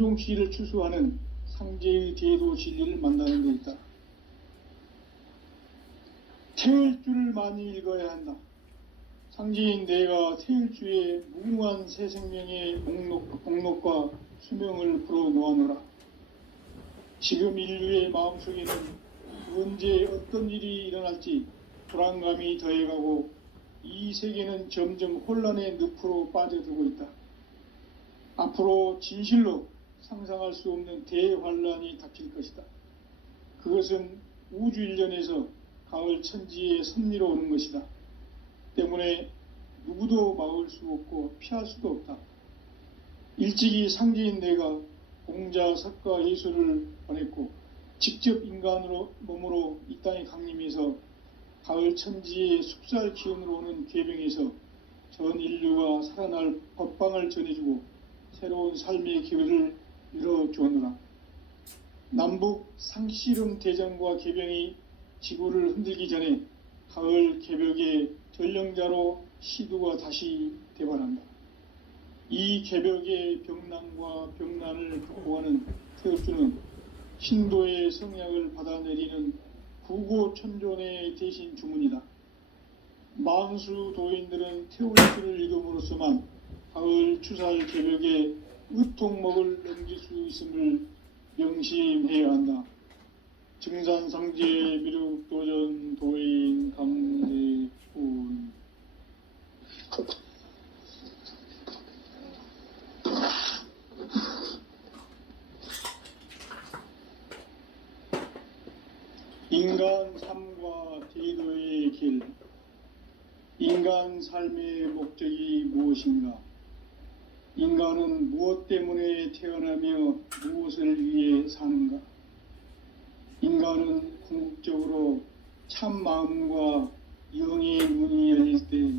세종시를 추수하는 상제의 제도 진리를 만나는 데 있다. 태을주를 많이 읽어야 한다. 상제인 내가 태을주에 무궁한 새 생명의 목록과 수명을 풀어놓아노라. 지금 인류의 마음속에는 언제 어떤 일이 일어날지 불안감이 더해가고 이 세계는 점점 혼란의 늪으로 빠져들고 있다. 앞으로 진실로 상상할 수 없는 대환란이 닥칠 것이다. 그것은 우주 일련에서 가을 천지의 섭리로 오는 것이다. 때문에 누구도 막을 수 없고 피할 수도 없다. 일찍이 상제인 내가 공자, 석가, 예수를 보냈고 직접 인간으로 몸으로 이 땅에 강림해서 가을 천지의 숙살 기운으로 오는 궤병에서 전 인류가 살아날 법방을 전해주고 새로운 삶의 기회를 열어주었노라. 남북 상씨름 대전과 개병이 지구를 흔들기 전에 가을 개벽의 전령자로 시두가 다시 대관한다. 이 개벽의 병난과 병난을 극복하는 태을주는 신도의 성약을 받아내리는 구고천존의 대신 주문이다. 만수 도인들은 태을주를 읽음으로써만 가을 추살 개벽에 으통목을 넘길 수 있음을 명심해야 한다. 증산상제 미륵도전 도인 강대훈. 인간 삶과 제도의 길. 인간 삶의 목적이 무엇인가? 인간은 무엇 때문에 태어나며 무엇을 위해 사는가? 인간은 궁극적으로 참 마음과 영의 문이 열릴 때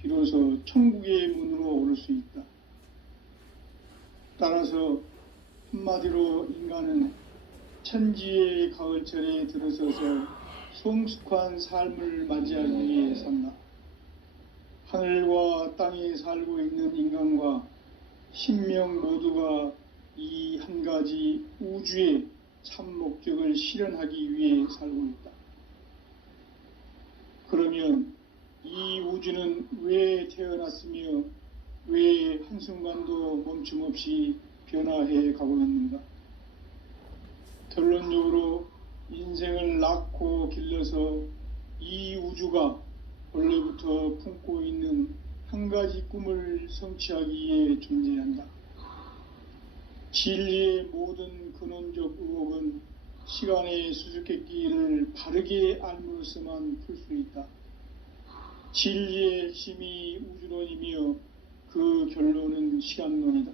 비로소 천국의 문으로 오를 수 있다. 따라서 한마디로 인간은 천지의 가을철에 들어서서 성숙한 삶을 맞이하기 위해 산다. 하늘과 땅에 살고 있는 인간과 신명 모두가 이 한 가지 우주의 참 목적을 실현하기 위해 살고 있다. 그러면 이 우주는 왜 태어났으며 왜 한순간도 멈춤 없이 변화해 가고 있는가? 결론적으로 인생을 낳고 길러서 이 우주가 원래부터 품고 있는 한 가지 꿈을 성취하기 위해 존재한다. 진리의 모든 근원적 의혹은 시간의 수수께끼를 바르게 알므로서만 풀 수 있다. 진리의 핵심이 우주론이며 그 결론은 시간론이다.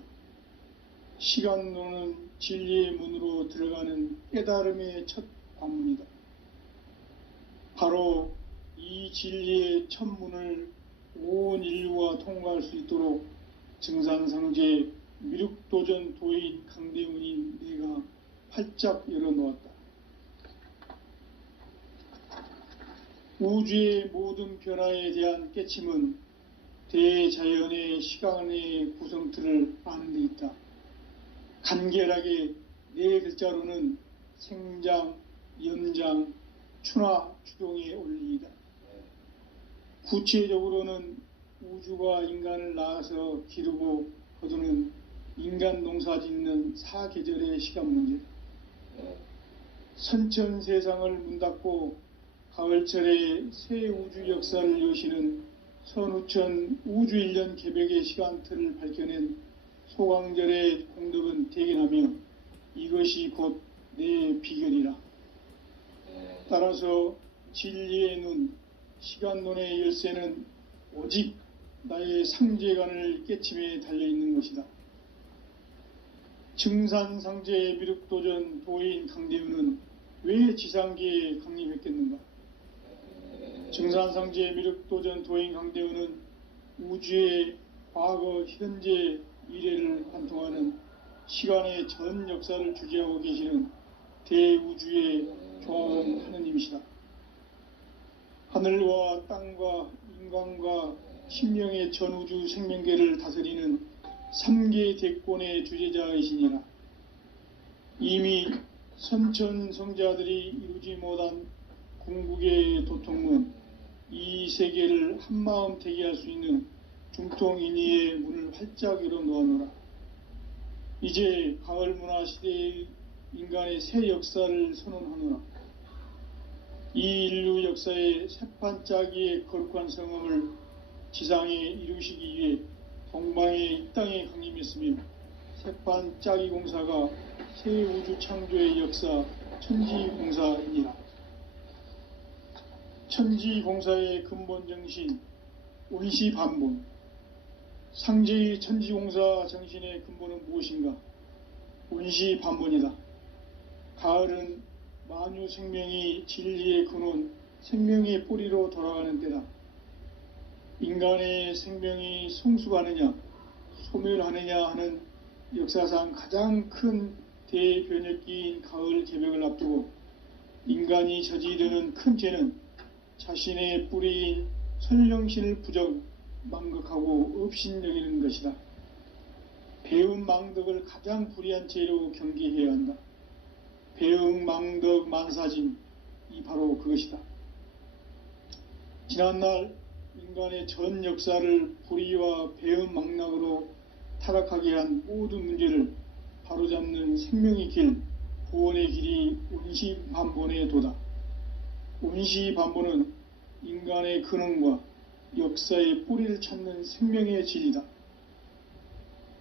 시간론은 진리의 문으로 들어가는 깨달음의 첫 관문이다. 바로 이 진리의 첫 문을 온 인류가 통과할 수 있도록 증산상제 미륵도전 도인 강대훈인 내가 활짝 열어놓았다. 우주의 모든 변화에 대한 깨침은 대자연의 시간의 구성틀을 아는 데 있다. 간결하게 네 글자로는 생장, 연장, 추나 추동의 원리이다. 구체적으로는 우주가 인간을 낳아서 기르고 거두는 인간 농사 짓는 사계절의 시간 문제. 선천 세상을 문 닫고 가을철에 새 우주 역사를 여시는 선우천 우주일년 개벽의 시간틀을 밝혀낸 소강절의 공덕은 대견하며 이것이 곧 내 비결이라. 따라서 진리의 눈, 시간론의 열쇠는 오직 나의 상제관을 깨침에 달려있는 것이다. 증산상제 미륵도전 도인 강대훈은 왜 지상계에 강림했겠는가? 증산상제 미륵도전 도인 강대훈은 우주의 과거, 현재, 미래를 관통하는 시간의 전 역사를 주재하고 계시는 대우주의 종 하느님이시다. 하늘과 땅과 인간과 신명의 전우주 생명계를 다스리는 3계 대권의 주재자이시니라. 이미 선천성자들이 이루지 못한 궁극의 도통은 이 세계를 한마음 되게 할 수 있는 중통인의의 문을 활짝 열어 놓아노라. 이제 가을 문화 시대의 인간의 새 역사를 선언하노라. 이 인류 역사의 새판짜기의 거룩한 성음을 지상에 이루시기 위해 동방의 이 땅에 강림했으며 새판짜기 공사가 새 우주 창조의 역사 천지공사이니라. 천지공사의 근본 정신 원시반본. 상제의 천지공사 정신의 근본은 무엇인가? 원시반본이다. 가을은 만유 생명이 진리의 근원, 생명의 뿌리로 돌아가는 때다. 인간의 생명이 성숙하느냐, 소멸하느냐 하는 역사상 가장 큰 대변혁기인 가을 개벽을 앞두고 인간이 저지르는 큰 죄는 자신의 뿌리인 선령신을 부정, 망극하고 업신여기는 것이다. 배음 망덕을 가장 불의한 죄로 경계해야 한다. 배음 망덕 만사짐, 이 바로 그것이다. 지난날 인간의 전 역사를 불의와 배음 망락으로 타락하게 한 모든 문제를 바로잡는 생명의 길, 구원의 길이 원시반본의 도다. 원시반본은 인간의 근원과 역사의 뿌리를 찾는 생명의 진리다.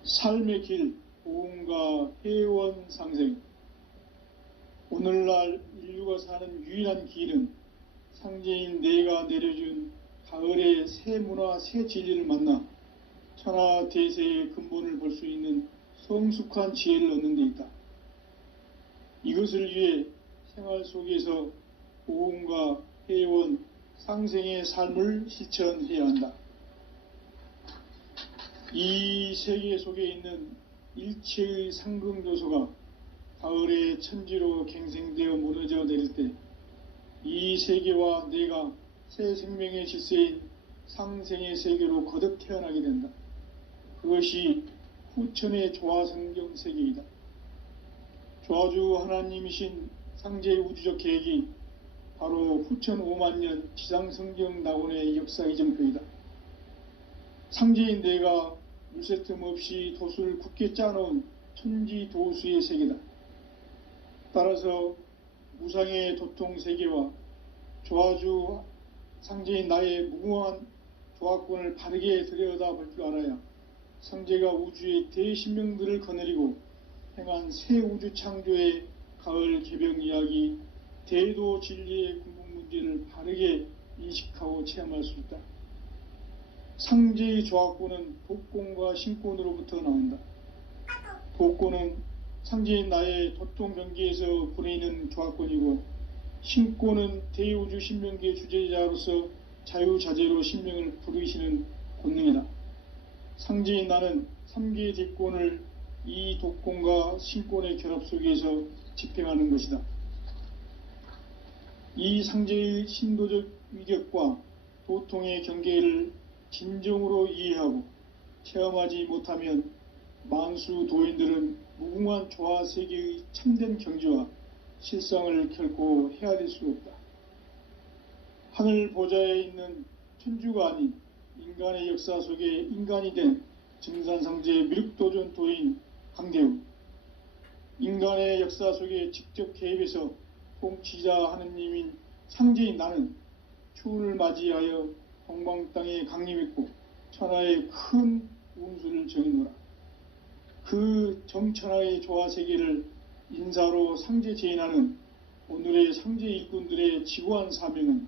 삶의 길, 보험과 회원 상생. 오늘날 인류가 사는 유일한 길은 상제인 내가 내려준 가을의 새 문화, 새 진리를 만나 천하 대세의 근본을 볼 수 있는 성숙한 지혜를 얻는 데 있다. 이것을 위해 생활 속에서 보험과 회원, 상생의 삶을 실천해야 한다. 이 세계 속에 있는 일체의 상금 요소가 가을의 천지로 갱생되어 무너져 내릴 때 이 세계와 내가 새 생명의 질서인 상생의 세계로 거듭 태어나게 된다. 그것이 후천의 조화성경 세계이다. 조화주 하나님이신 상제의 우주적 계획이 바로 후천 5만년 지상성경 낙원의 역사 이정표이다. 상제인 내가 물새 틈 없이 도수를 굳게 짜놓은 천지도수의 세계다. 따라서 무상의 도통 세계와 조화주 상제인 나의 무궁한 조화권을 바르게 들여다볼 줄 알아야 상제가 우주의 대신명들을 거느리고 행한 새 우주 창조의 가을 개벽 이야기, 대도 진리의 궁극 문제를 바르게 인식하고 체험할 수 있다. 상제의 조화권은 독권과 신권으로부터 나온다. 독권은 상제인 나의 도통 경계에서 보내는 조화권이고, 신권은 대우주 신명계 주제자로서 자유자재로 신명을 부르시는 권능이다. 상제인 나는 3개의 대권을 이 독권과 신권의 결합 속에서 집행하는 것이다. 이 상제의 신도적 위격과 도통의 경계를 진정으로 이해하고 체험하지 못하면 만수 도인들은 무궁한 조화세계의 참된 경지와 실상을 결코 헤아릴 수 없다. 하늘 보좌에 있는 천주가 아닌 인간의 역사 속에 인간이 된 증산상제 미륵도전 도인 강대우, 인간의 역사 속에 직접 개입해서 통치자 하느님인 상제인 나는 추운을 맞이하여 동방 땅에 강림했고 천하의 큰 운수를 정해놓으라. 그 정천하의 조화세계를 인사로 상제 제인하는 오늘의 상제 일꾼들의 지고한 사명은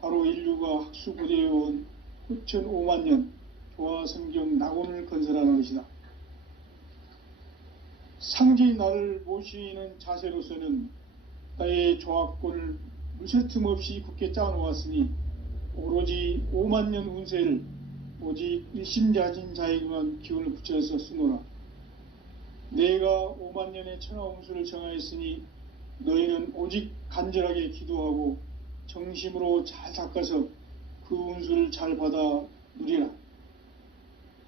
바로 인류가 학수고대해온 후천 5만년 조화성경 낙원을 건설하는 것이다. 상제인 나를 모시는 자세로서는 나의 조화권을 물새틈 없이 굳게 짜놓았으니 오로지 5만년 운세를 오직 일심자진 자에게만 기운을 붙여서 쓰노라. 내가 5만년의 천하 운수를 정하였으니 너희는 오직 간절하게 기도하고 정심으로 잘 닦아서 그 운수를 잘 받아 누리라.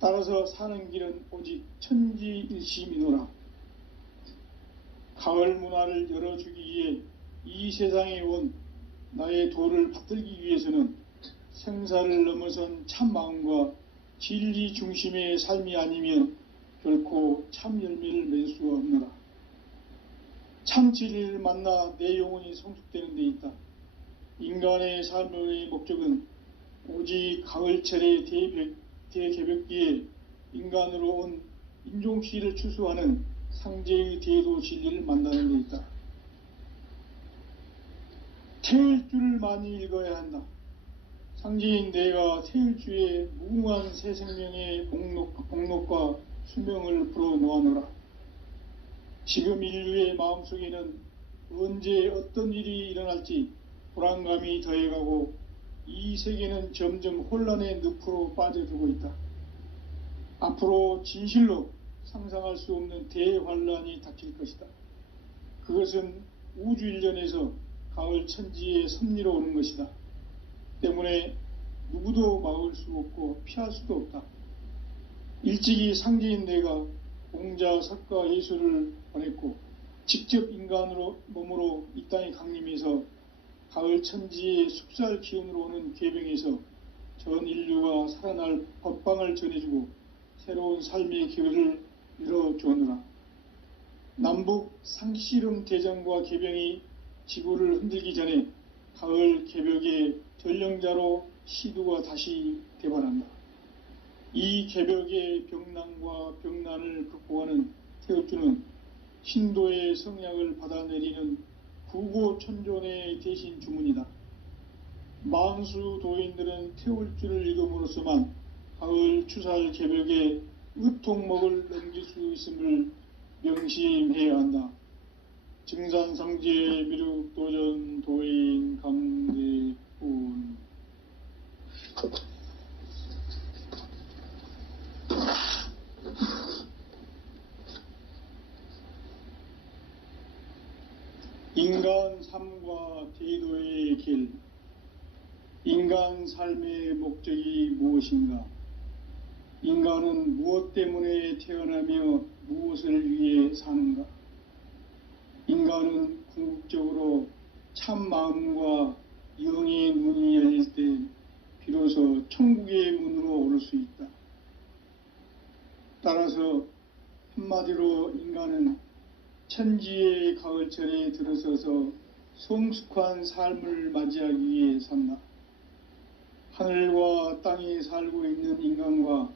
따라서 사는 길은 오직 천지일심이노라. 가을 문화를 열어주기 위해 이 세상에 온 나의 도를 받들기 위해서는 생사를 넘어선 참 마음과 진리 중심의 삶이 아니면 결코 참 열매를 맺을 수가 없노라. 참 진리를 만나 내 영혼이 성숙되는 데 있다. 인간의 삶의 목적은 오직 가을철의 대개벽기에 인간으로 온 인종시를 추수하는 상제의 대도 진리를 만나는 데 있다. 태일주를 많이 읽어야 한다. 상제인 내가 태일주의 무궁한 새 생명의 목록과 수명을 불어놓아노라. 지금 인류의 마음속에는 언제 어떤 일이 일어날지 불안감이 더해가고 이 세계는 점점 혼란의 늪으로 빠져들고 있다. 앞으로 진실로 상상할 수 없는 대환란이 닥칠 것이다. 그것은 우주 일련에서 가을 천지의 섭리로 오는 것이다. 때문에 누구도 막을 수 없고 피할 수도 없다. 일찍이 상제인 내가 공자, 석가, 예수를 보냈고 직접 인간으로 몸으로 이 땅에 강림해서 가을 천지의 숲살 기운으로 오는 궤병에서 전 인류가 살아날 법방을 전해주고 새로운 삶의 기회를 열어주었노라. 남북 상씨름 대전과 궤병이 지구를 흔들기 전에 가을 개벽의 전령자로 시두가 다시 대발한다. 이 개벽의 병난과 병난을 극복하는 태엽주는 신도의 성약을 받아내리는 구고천존의 대신 주문이다. 만수 도인들은 태울주를 읽음으로써만 가을 추살 개벽의 의통목을 넘길 수 있음을 명심해야 한다. 증산상제 미륵도전 도인 강대훈. 인간 삶과 대도의 길. 인간 삶의 목적이 무엇인가? 인간은 무엇 때문에 태어나며 무엇을 위해 사는가? 인간은 궁극적으로 참 마음과 영의 문이 열릴 때 비로소 천국의 문으로 오를 수 있다. 따라서 한마디로 인간은 천지의 가을철에 들어서서 성숙한 삶을 맞이하기 위해 산다. 하늘과 땅에 살고 있는 인간과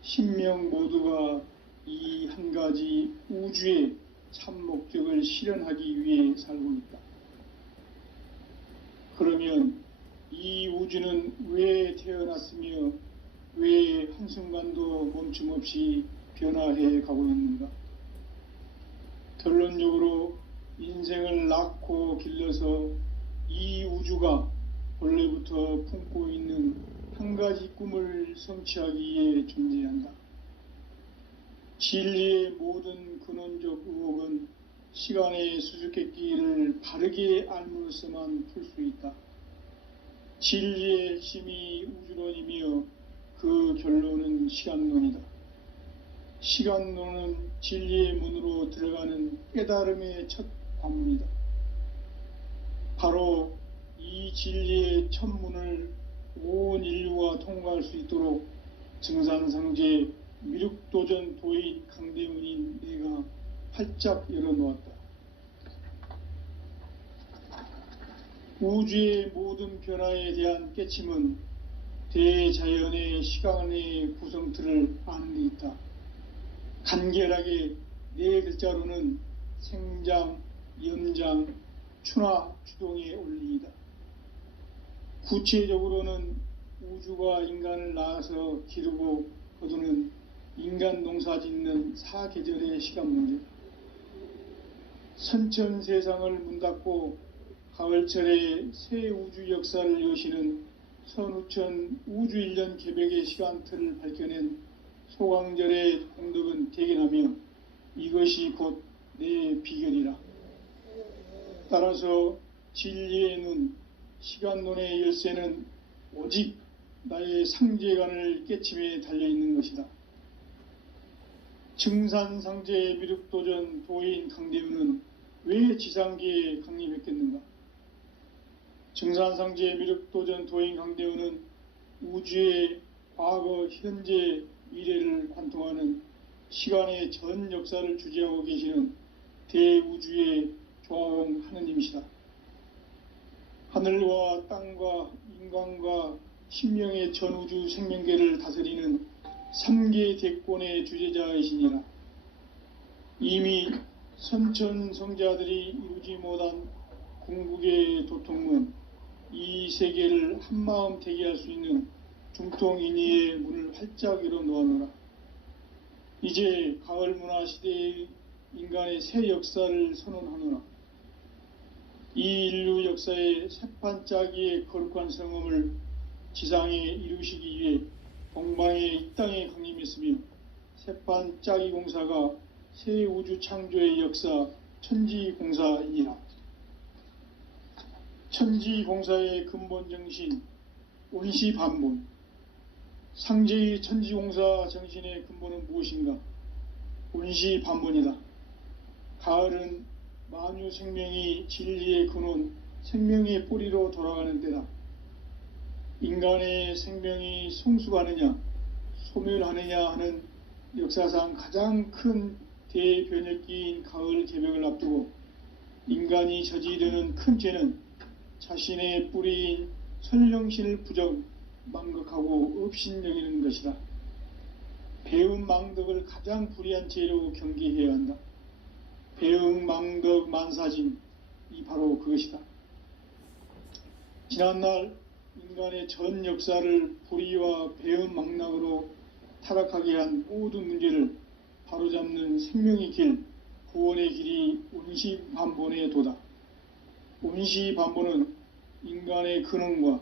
신명 모두가 이 한 가지 우주의 참 목적을 실현하기 위해 살고 있다. 그러면 이 우주는 왜 태어났으며 왜 한순간도 멈춤없이 변화해 가고 있는가? 결론적으로 인생을 낳고 길러서 이 우주가 본래부터 품고 있는 한 가지 꿈을 성취하기 위해 존재한다. 진리의 모든 근원적 의혹은 시간의 수수께끼를 바르게 알므로서만 풀 수 있다. 진리의 핵심이 우주론이며 그 결론은 시간론이다. 시간론은 진리의 문으로 들어가는 깨달음의 첫 관문이다. 바로 이 진리의 첫 문을 온 인류가 통과할 수 있도록 증산상제 미륵도전 도인 강대훈인 내가 활짝 열어놓았다. 우주의 모든 변화에 대한 깨침은 대자연의 시간의 구성틀을 아는 데 있다. 간결하게 네 글자로는 생장, 염장, 추나 추동의 원리이다. 구체적으로는 우주가 인간을 낳아서 기르고 거두는 인간 농사 짓는 사계절의 시간문제다. 선천세상을 문 닫고 가을철에 새 우주 역사를 여시는 선우천 우주일년 개벽의 시간틀을 밝혀낸 소강절의 공덕은 대견하며 이것이 곧 내 비결이라. 따라서 진리의 눈, 시간론의 열쇠는 오직 나의 상제관을 깨침에 달려있는 것이다. 증산상제 미륵도전 도인 강대훈은 왜 지상계에 강림했겠는가? 증산상제 미륵도전 도인 강대원은 우주의 과거, 현재, 미래를 관통하는 시간의 전 역사를 주재하고 계시는 대우주의 조화공 하느님이시다. 하늘과 땅과 인간과 신명의 전우주 생명계를 다스리는 3계 대권의 주재자이시니라. 이미 선천성자들이 이루지 못한 궁극의 도통문, 이 세계를 한마음 대기할 수 있는 중통인의의 문을 활짝 열어 놓아노라. 이제 가을 문화 시대의 인간의 새 역사를 선언하노라. 이 인류 역사의 새판짜기의 거룩한 성음을 지상에 이루시기 위해 동방의 이 땅에 강림했으며, 새판짜기 공사가 새 우주 창조의 역사 천지공사이니라. 천지공사의 근본 정신, 온시반본. 상제의 천지공사 정신의 근본은 무엇인가? 온시반본이다. 가을은 만유 생명이 진리의 근원, 생명의 뿌리로 돌아가는 때다. 인간의 생명이 성숙하느냐, 소멸하느냐 하는 역사상 가장 큰 대변혁기인 가을 개벽을 앞두고 인간이 저지르는 큰 죄는 자신의 뿌리인 선령신을 망각하고 업신여기는 것이다. 배음 망덕을 가장 불의한 죄로 경계해야 한다. 배음 망덕 만사진, 이 바로 그것이다. 지난날 인간의 전 역사를 불의와 배음 망락으로 타락하게 한 모든 문제를 바로잡는 생명의 길, 구원의 길이 온시반본의 도다. 온시반본은 인간의 근원과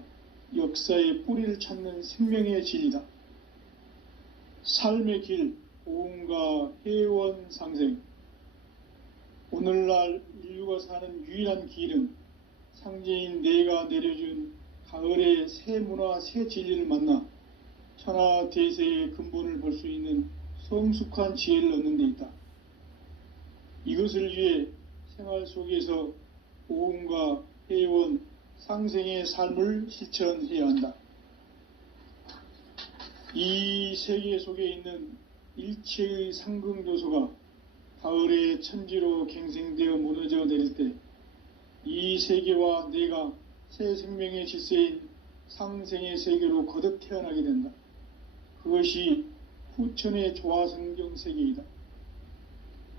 역사의 뿌리를 찾는 생명의 진리다. 삶의 길, 보응과 회원 상생. 오늘날 인류가 사는 유일한 길은 상제인 내가 내려준 가을의 새 문화, 새 진리를 만나 천하대세의 근본을 볼 수 있는 성숙한 지혜를 얻는 데 있다. 이것을 위해 생활 속에서 보응과 회원, 상생의 삶을 실천해야 한다. 이 세계 속에 있는 일체의 상승요소가 가을의 천지로 갱생되어 무너져 내릴 때 이 세계와 내가 새 생명의 질서인 상생의 세계로 거듭 태어나게 된다. 그것이 후천의 조화성경 세계이다.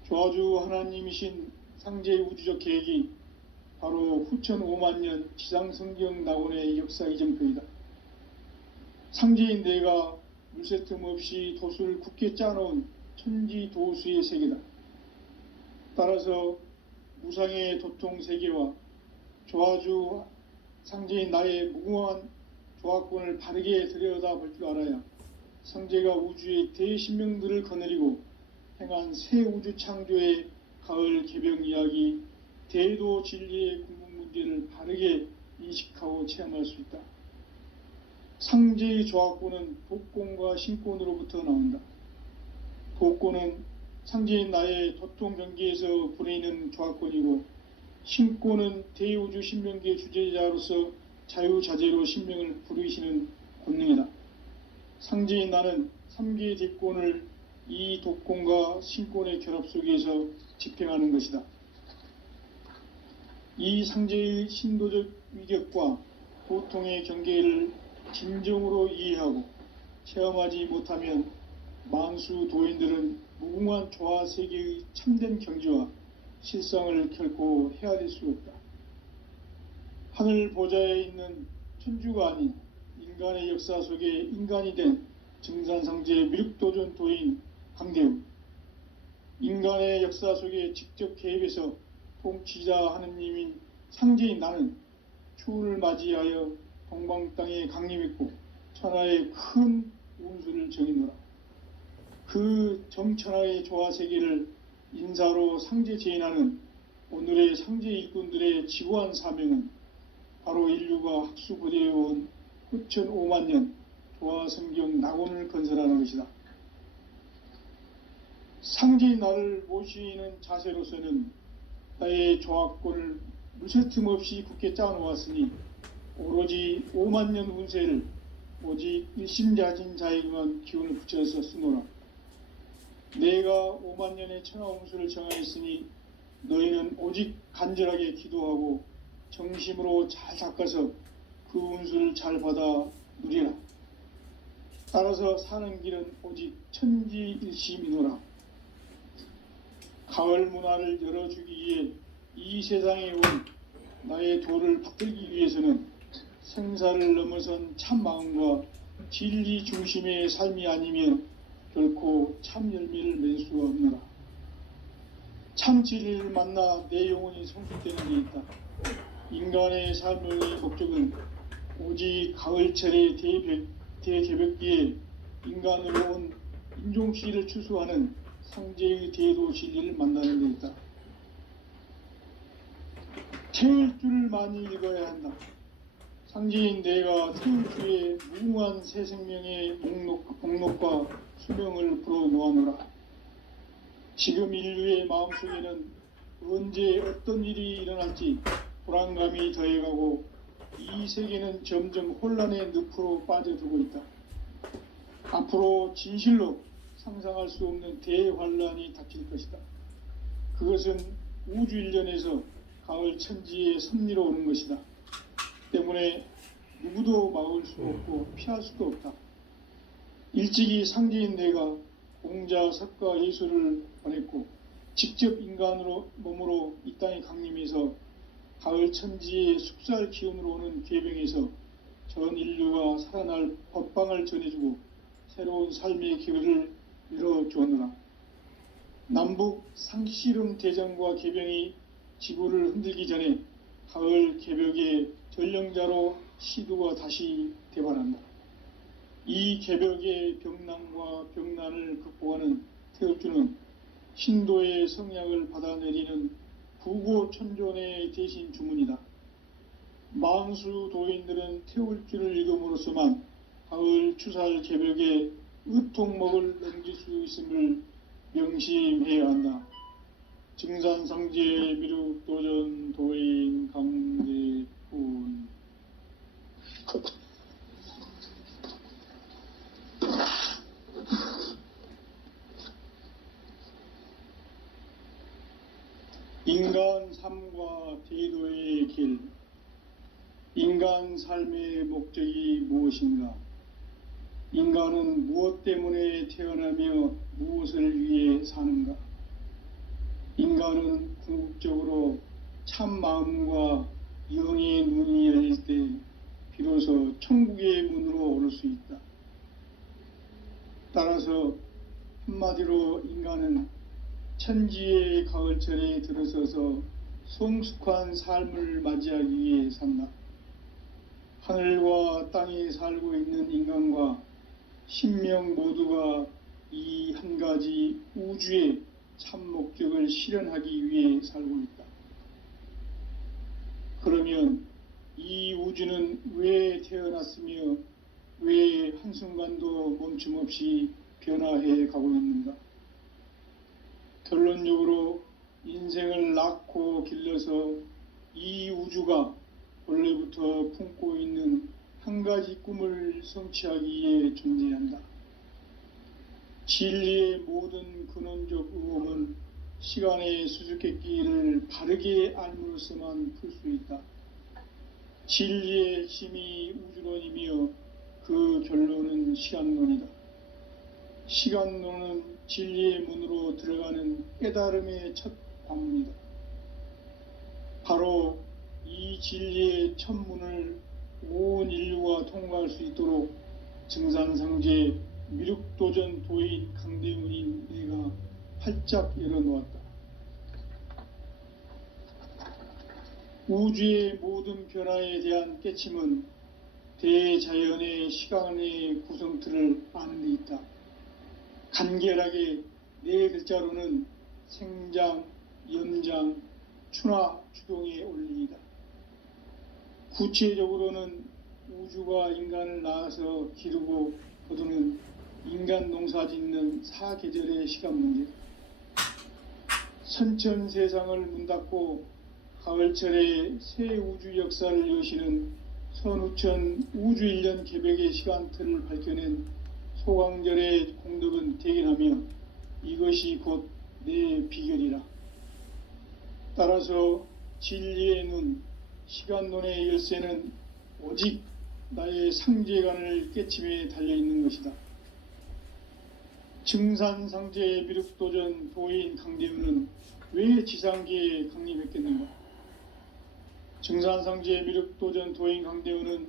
조화주 하나님이신 상제의 우주적 계획이 바로 후천 5만년 지상성경 낙원의 역사 이정표이다. 상제인 내가 물새 틈 없이 도수를 굳게 짜놓은 천지도수의 세계다. 따라서 무상의 도통 세계와 조화주 상제인 나의 무궁한 조화권을 바르게 들여다볼 줄 알아야 상제가 우주의 대신명들을 거느리고 행한 새 우주 창조의 가을 개벽 이야기, 대도 진리의 궁극 문제를 바르게 인식하고 체험할 수 있다. 상제의 조화권은 독권과 신권으로부터 나온다. 독권은 상제인 나의 도통 경계에서 부리는 조화권이고, 신권은 대우주 신명계 주제자로서 자유자재로 신명을 부르시는 권능이다. 상제인 나는 3계 뒷권을 이 독권과 신권의 결합 속에서 집행하는 것이다. 이 상제의 신도적 위격과 도통의 경계를 진정으로 이해하고 체험하지 못하면 만수 도인들은 무궁한 조화 세계의 참된 경지와 실상을 결코 헤아릴 수 없다. 하늘 보좌에 있는 천주가 아닌 인간의 역사 속에 인간이 된 증산상제 미륵도전 도인 강대우, 인간의 역사 속에 직접 개입해서 통치자 하느님인 상제인 나는 추운을 맞이하여 동방 땅에 강림했고 천하의 큰 운수를 정의노라. 그 정천하의 조화세계를 인사로 상제 제인하는 오늘의 상제 일꾼들의 지고한 사명은 바로 인류가 학수고대해온 후천 5만년 조화성경 낙원을 건설하는 것이다. 상제인 나를 모시는 자세로서는 나의 조합권을 무쇠틈 없이 굳게 짜놓았으니 오로지 5만 년 운세를 오직 일심자진 자에게만 기운을 붙여서 쓰노라. 내가 5만 년의 천하 운수를 정하였으니 너희는 오직 간절하게 기도하고 정심으로 잘 닦아서 그 운수를 잘 받아 누리라. 따라서 사는 길은 오직 천지일심이노라. 가을 문화를 열어주기 위해 이 세상에 온 나의 도를 받들기 위해서는 생사를 넘어선 참 마음과 진리 중심의 삶이 아니면 결코 참 열매를 맺을 수가 없노라. 참 진리를 만나 내 영혼이 성숙되는 데 있다. 인간의 삶의 목적은 오직 가을철의 대개벽기에 인간으로 온 인종시를 추수하는 상제의 대도 진리를 만나는 데 있다. 태울 줄을 많이 읽어야 한다. 상제인 내가 태울 주의 무궁한 새 생명의 목록과 수명을 불어놓아노라. 지금 인류의 마음속에는 언제 어떤 일이 일어날지 불안감이 더해가고 이 세계는 점점 혼란의 늪으로 빠져들고 있다. 앞으로 진실로 상상할 수 없는 대환란이 닥칠 것이다. 그것은 우주 일련에서 가을 천지의 섭리로 오는 것이다. 때문에 누구도 막을 수 없고 피할 수도 없다. 일찍이 상제인 내가 공자, 석가, 예수를 보냈고 직접 인간으로 몸으로 이 땅에 강림해서 가을 천지의 숙살 기운으로 오는 계병에서 전 인류가 살아날 법방을 전해주고 새로운 삶의 기회를 열어주었노라. 남북 상씨름 대전과 계병이 지구를 흔들기 전에 가을 개벽의 전령자로 시두가 다시 대발한다. 이 개벽의 병난과 병난을 극복하는 태엽주는 신도의 성약을 받아내리는 부고천존의 대신 주문이다. 만수 도인들은 태울주를 읽음으로써만 가을 추살 개벽의 의통목을 넘길 수 있음을 명심해야 한다. 증산상제 미륵도전 도인 강대훈. 인간 삶과 대도의 길. 인간 삶의 목적이 무엇인가? 인간은 무엇 때문에 태어나며 무엇을 위해 사는가? 인간은 궁극적으로 참 마음과 영의 눈이 열릴 때 비로소 천국의 문으로 오를 수 있다. 따라서 한마디로 인간은 천지의 가을철에 들어서서 성숙한 삶을 맞이하기 위해 산다. 하늘과 땅에 살고 있는 인간과 신명 모두가 이 한 가지 우주의 참 목적을 실현하기 위해 살고 있다. 그러면 이 우주는 왜 태어났으며 왜 한순간도 멈춤 없이 변화해 가고 있는가? 결론적으로 인생을 낳고 길러서 이 우주가 원래부터 품고 있는 한 가지 꿈을 성취하기 위해 존재한다. 진리의 모든 근원적 의혹은 시간의 수수께끼를 바르게 알므로써만 풀 수 있다. 진리의 핵심이 우주론이며 그 결론은 시간론이다. 시간론은 진리의 문으로 들어가는 깨달음의 첫 관문이다. 바로 이 진리의 첫 문을 온 인류가 통과할 수 있도록 증산상제 미륵도전 도인 강대훈인 내가 활짝 열어놓았다. 우주의 모든 변화에 대한 깨침은 대자연의 시간의 구성틀을 아는 데 있다. 간결하게 네 글자로는 생장, 연장, 추나 추동의 원리이다. 구체적으로는 우주가 인간을 낳아서 기르고 거두는 인간 농사 짓는 사계절의 시간 문제. 선천 세상을 문 닫고 가을철에 새 우주 역사를 여시는 선우천 우주일년 개벽의 시간틀을 밝혀낸 소강절의 공덕은 대견하며 이것이 곧 내 비결이라. 따라서 진리의 눈, 시간론의 열쇠는 오직 나의 상제관을 깨침에 달려있는 것이다. 증산상제의 미륵도전 도인 강대우는 왜 지상계에 강림했겠는가? 증산상제의 미륵도전 도인 강대우는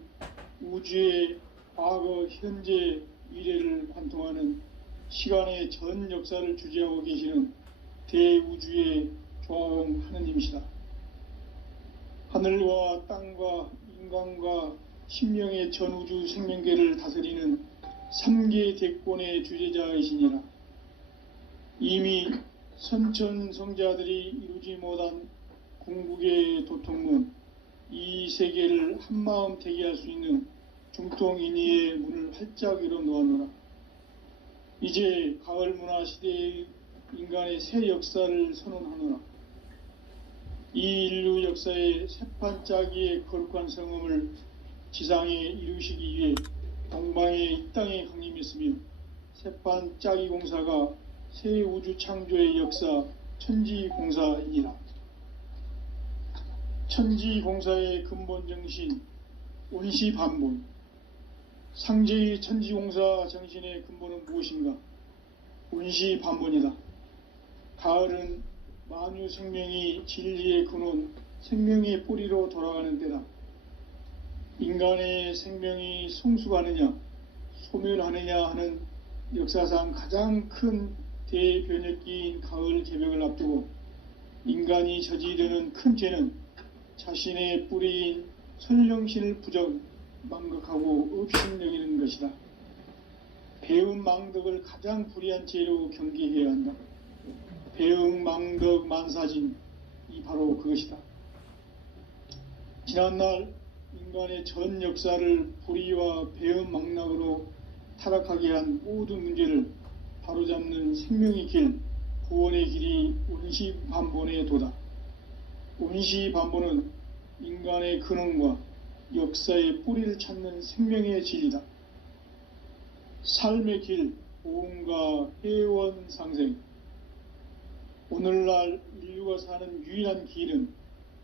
우주의 과거, 현재, 미래를 관통하는 시간의 전 역사를 주재하고 계시는 대우주의 조화음 하느님이시다. 하늘과 땅과 인간과 신명의 전우주 생명계를 다스리는 3계 대권의 주재자이시니라. 이미 선천성자들이 이루지 못한 궁극의 도통문, 이 세계를 한마음 대기할 수 있는 중통인의의 문을 활짝 열어 놓아노라. 이제 가을 문화 시대의 인간의 새 역사를 선언하노라. 이 인류 역사의 새판짜기의 거룩한 성음을 지상에 이루시기 위해 동방의 이 땅에 강림했으며 새판짜기 공사가 새 우주 창조의 역사 천지공사이니라. 천지공사의 근본 정신 온시반본. 상제의 천지공사 정신의 근본은 무엇인가? 온시반본이다. 가을은 만유 생명이 진리의 근원, 생명의 뿌리로 돌아가는 때다. 인간의 생명이 성숙하느냐, 소멸하느냐 하는 역사상 가장 큰 대변혁기인 가을 개벽을 앞두고 인간이 저지르는 큰 죄는 자신의 뿌리인 선령신을 망각하고 업신여기는 것이다. 배움 망덕을 가장 불의한 죄로 경계해야 한다. 배움 망덕 만사진, 이 바로 그것이다. 지난날 인간의 전 역사를 불의와 배움 망락으로 타락하게 한 모든 문제를 바로잡는 생명의 길, 구원의 길이 온시반본의 도다. 온시반본은 인간의 근원과 역사의 뿌리를 찾는 생명의 진리다. 삶의 길, 보험과 회원 상생. 오늘날 인류가 사는 유일한 길은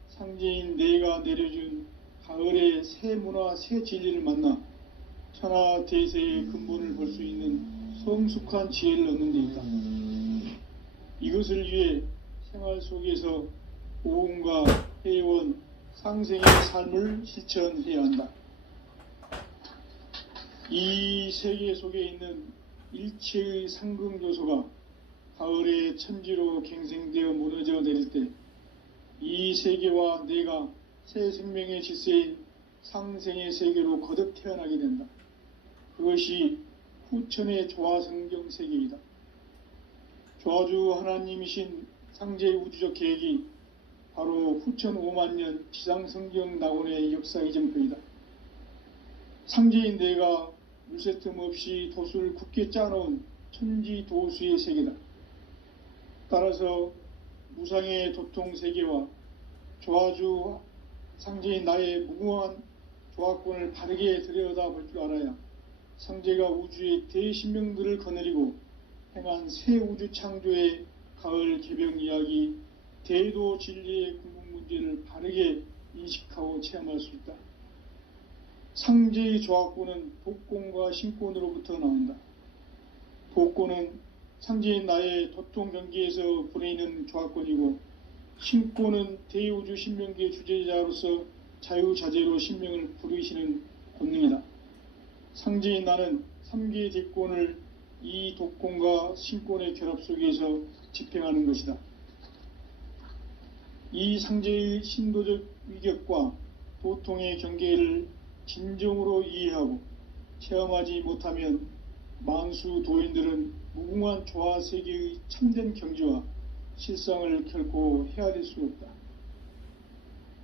상제인 내가 내려준 가을의 새 문화, 새 진리를 만나 천하 대세의 근본을 볼 수 있는 성숙한 지혜를 얻는 데 있다. 이것을 위해 생활 속에서 보험과 회원, 상생의 삶을 실천해야 한다. 이 세계 속에 있는 일체의 상극 요소가 가을의 천지로 갱생되어 무너져 내릴 때 이 세계와 내가 새 생명의 질서인 상생의 세계로 거듭 태어나게 된다. 그것이 후천의 조화성경 세계이다. 조화주 하나님이신 상제의 우주적 계획이 바로 후천 5만년 지상성경 낙원의 역사 이정표이다. 상제인 내가 물새 틈 없이 돛을 굳게 짜놓은 천지도수의 세계다. 따라서 무상의 도통 세계와 조화주 상제인 나의 무궁한 조화권을 바르게 들여다볼 줄 알아야 상제가 우주의 대신명들을 거느리고 행한 새 우주 창조의 가을 개벽 이야기, 대도 진리의 궁극 문제를 바르게 인식하고 체험할 수 있다. 상제의 조화권은 독권과 신권으로부터 나온다. 독권은 상제인 나의 도통 경계에서 보내는 조화권이고, 신권은 대우주 신명계 주제자로서 자유자재로 신명을 부르시는 권능이다. 상제인 나는 3계 대권을 이 독권과 신권의 결합 속에서 집행하는 것이다. 이 상제의 신도적 위격과 도통의 경계를 진정으로 이해하고 체험하지 못하면 만수 도인들은 무궁한 조화세계의 참된 경지와 실상을 결코 헤아릴 수 없다.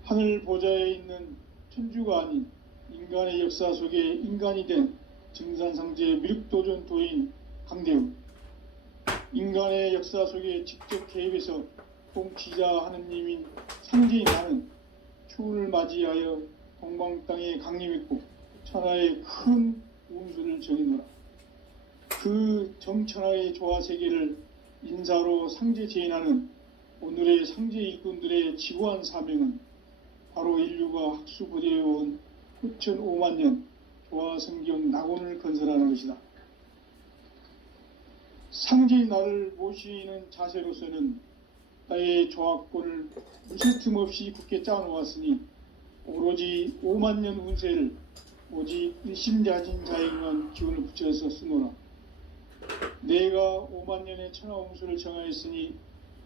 하늘 보좌에 있는 천주가 아닌 인간의 역사 속에 인간이 된 증산상제 미륵도전 도인 강대우, 인간의 역사 속에 직접 개입해서 통치자 하느님인 상제인 나는 추운을 맞이하여 동방 땅에 강림했고 천하의 큰 운수를 정해노라. 그 정천하의 조화 세계를 인사로 상제 제인하는 오늘의 상제 일꾼들의 지고한 사명은 바로 인류가 학수고대해온 후천 5만 년 조화 성경 낙원을 건설하는 것이다. 상제의 나를 모시는 자세로서는 나의 조합권을 무슨 틈 없이 굳게 짜놓았으니 오로지 5만 년 운세를 오직 일심자진 자에게만 기운을 붙여서 쓰노라. 내가 5만 년의 천하 운수를 정하였으니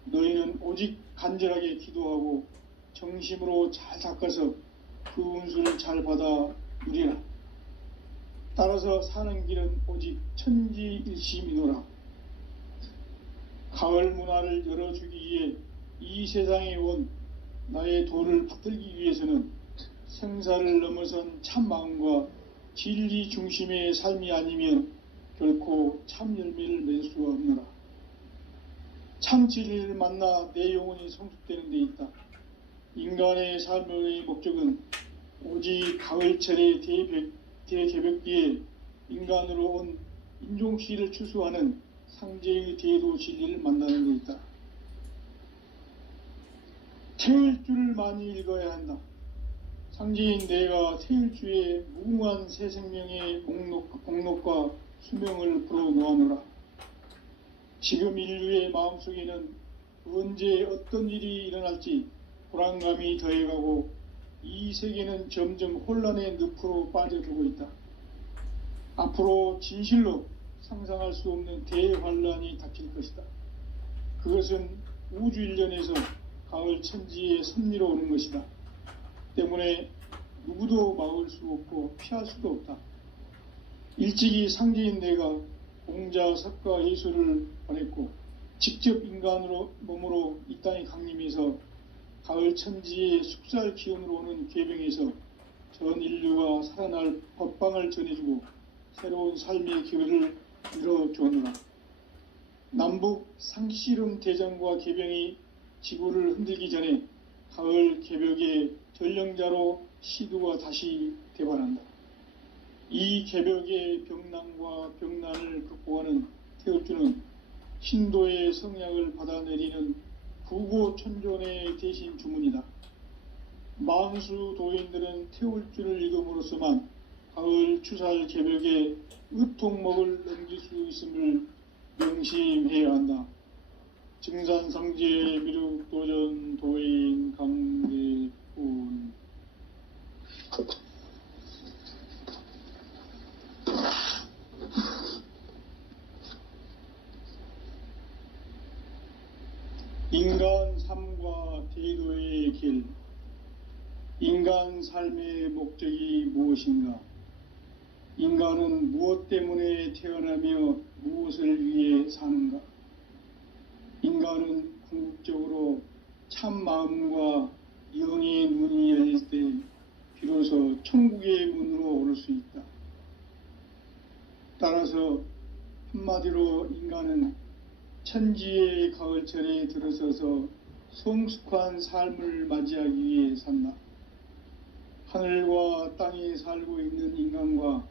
너희는 오직 간절하게 기도하고 정심으로 잘 닦아서 그 운수를 잘 받아 누리라. 따라서 사는 길은 오직 천지일심이노라. 가을 문화를 열어주기 위해 이 세상에 온 나의 도를 받들기 위해서는 생사를 넘어선 참 마음과 진리 중심의 삶이 아니면 결코 참 열매를 맺을 수가 없노라. 참 진리를 만나 내 영혼이 성숙되는 데 있다. 인간의 삶의 목적은 오직 가을철의 대개벽기에 인간으로 온 인종시를 추수하는 상제의 대도 진리를 만나는 데 있다. 태울 줄을 많이 읽어야 한다. 상제인 내가 태울 주의 무궁한 새 생명의 목록과 수명을 불어놓아노라. 지금 인류의 마음속에는 언제 어떤 일이 일어날지 불안감이 더해가고 이 세계는 점점 혼란의 늪으로 빠져들고 있다. 앞으로 진실로 상상할 수 없는 대환란이 닥칠 것이다. 그것은 우주 일련에서 가을 천지의 섭리로 오는 것이다. 때문에 누구도 막을 수 없고 피할 수도 없다. 일찍이 상제인 내가 공자, 석가, 예수를 보냈고 직접 인간으로 몸으로 이 땅에 강림해서 가을 천지의 숙살 기운으로 오는 계병에서 전 인류가 살아날 법방을 전해주고 새로운 삶의 기회를 이뤄주었노라. 남북 상씨름 대전과 계병이 지구를 흔들기 전에 가을 개벽의 전령자로 시두가 다시 대반한다. 이 개벽의 병난과 병난을 극복하는 태울주는 신도의 성약을 받아내리는 부고천존의 대신 주문이다. 만수 도인들은 태울주를 읽음으로써만 가을 추살 개벽의 의통목을 넘길 수 있음을 명심해야 한다. 증산상제 미륵도전 도인 강대훈. 인간 삶과 대도의 길. 인간 삶의 목적이 무엇인가? 인간은 무엇 때문에 태어나며 무엇을 위해 사는가? 인간은 궁극적으로 참 마음과 영의 눈이 열릴 때 비로소 천국의 문으로 오를 수 있다. 따라서 한마디로 인간은 천지의 가을철에 들어서서 성숙한 삶을 맞이하기 위해 산다. 하늘과 땅에 살고 있는 인간과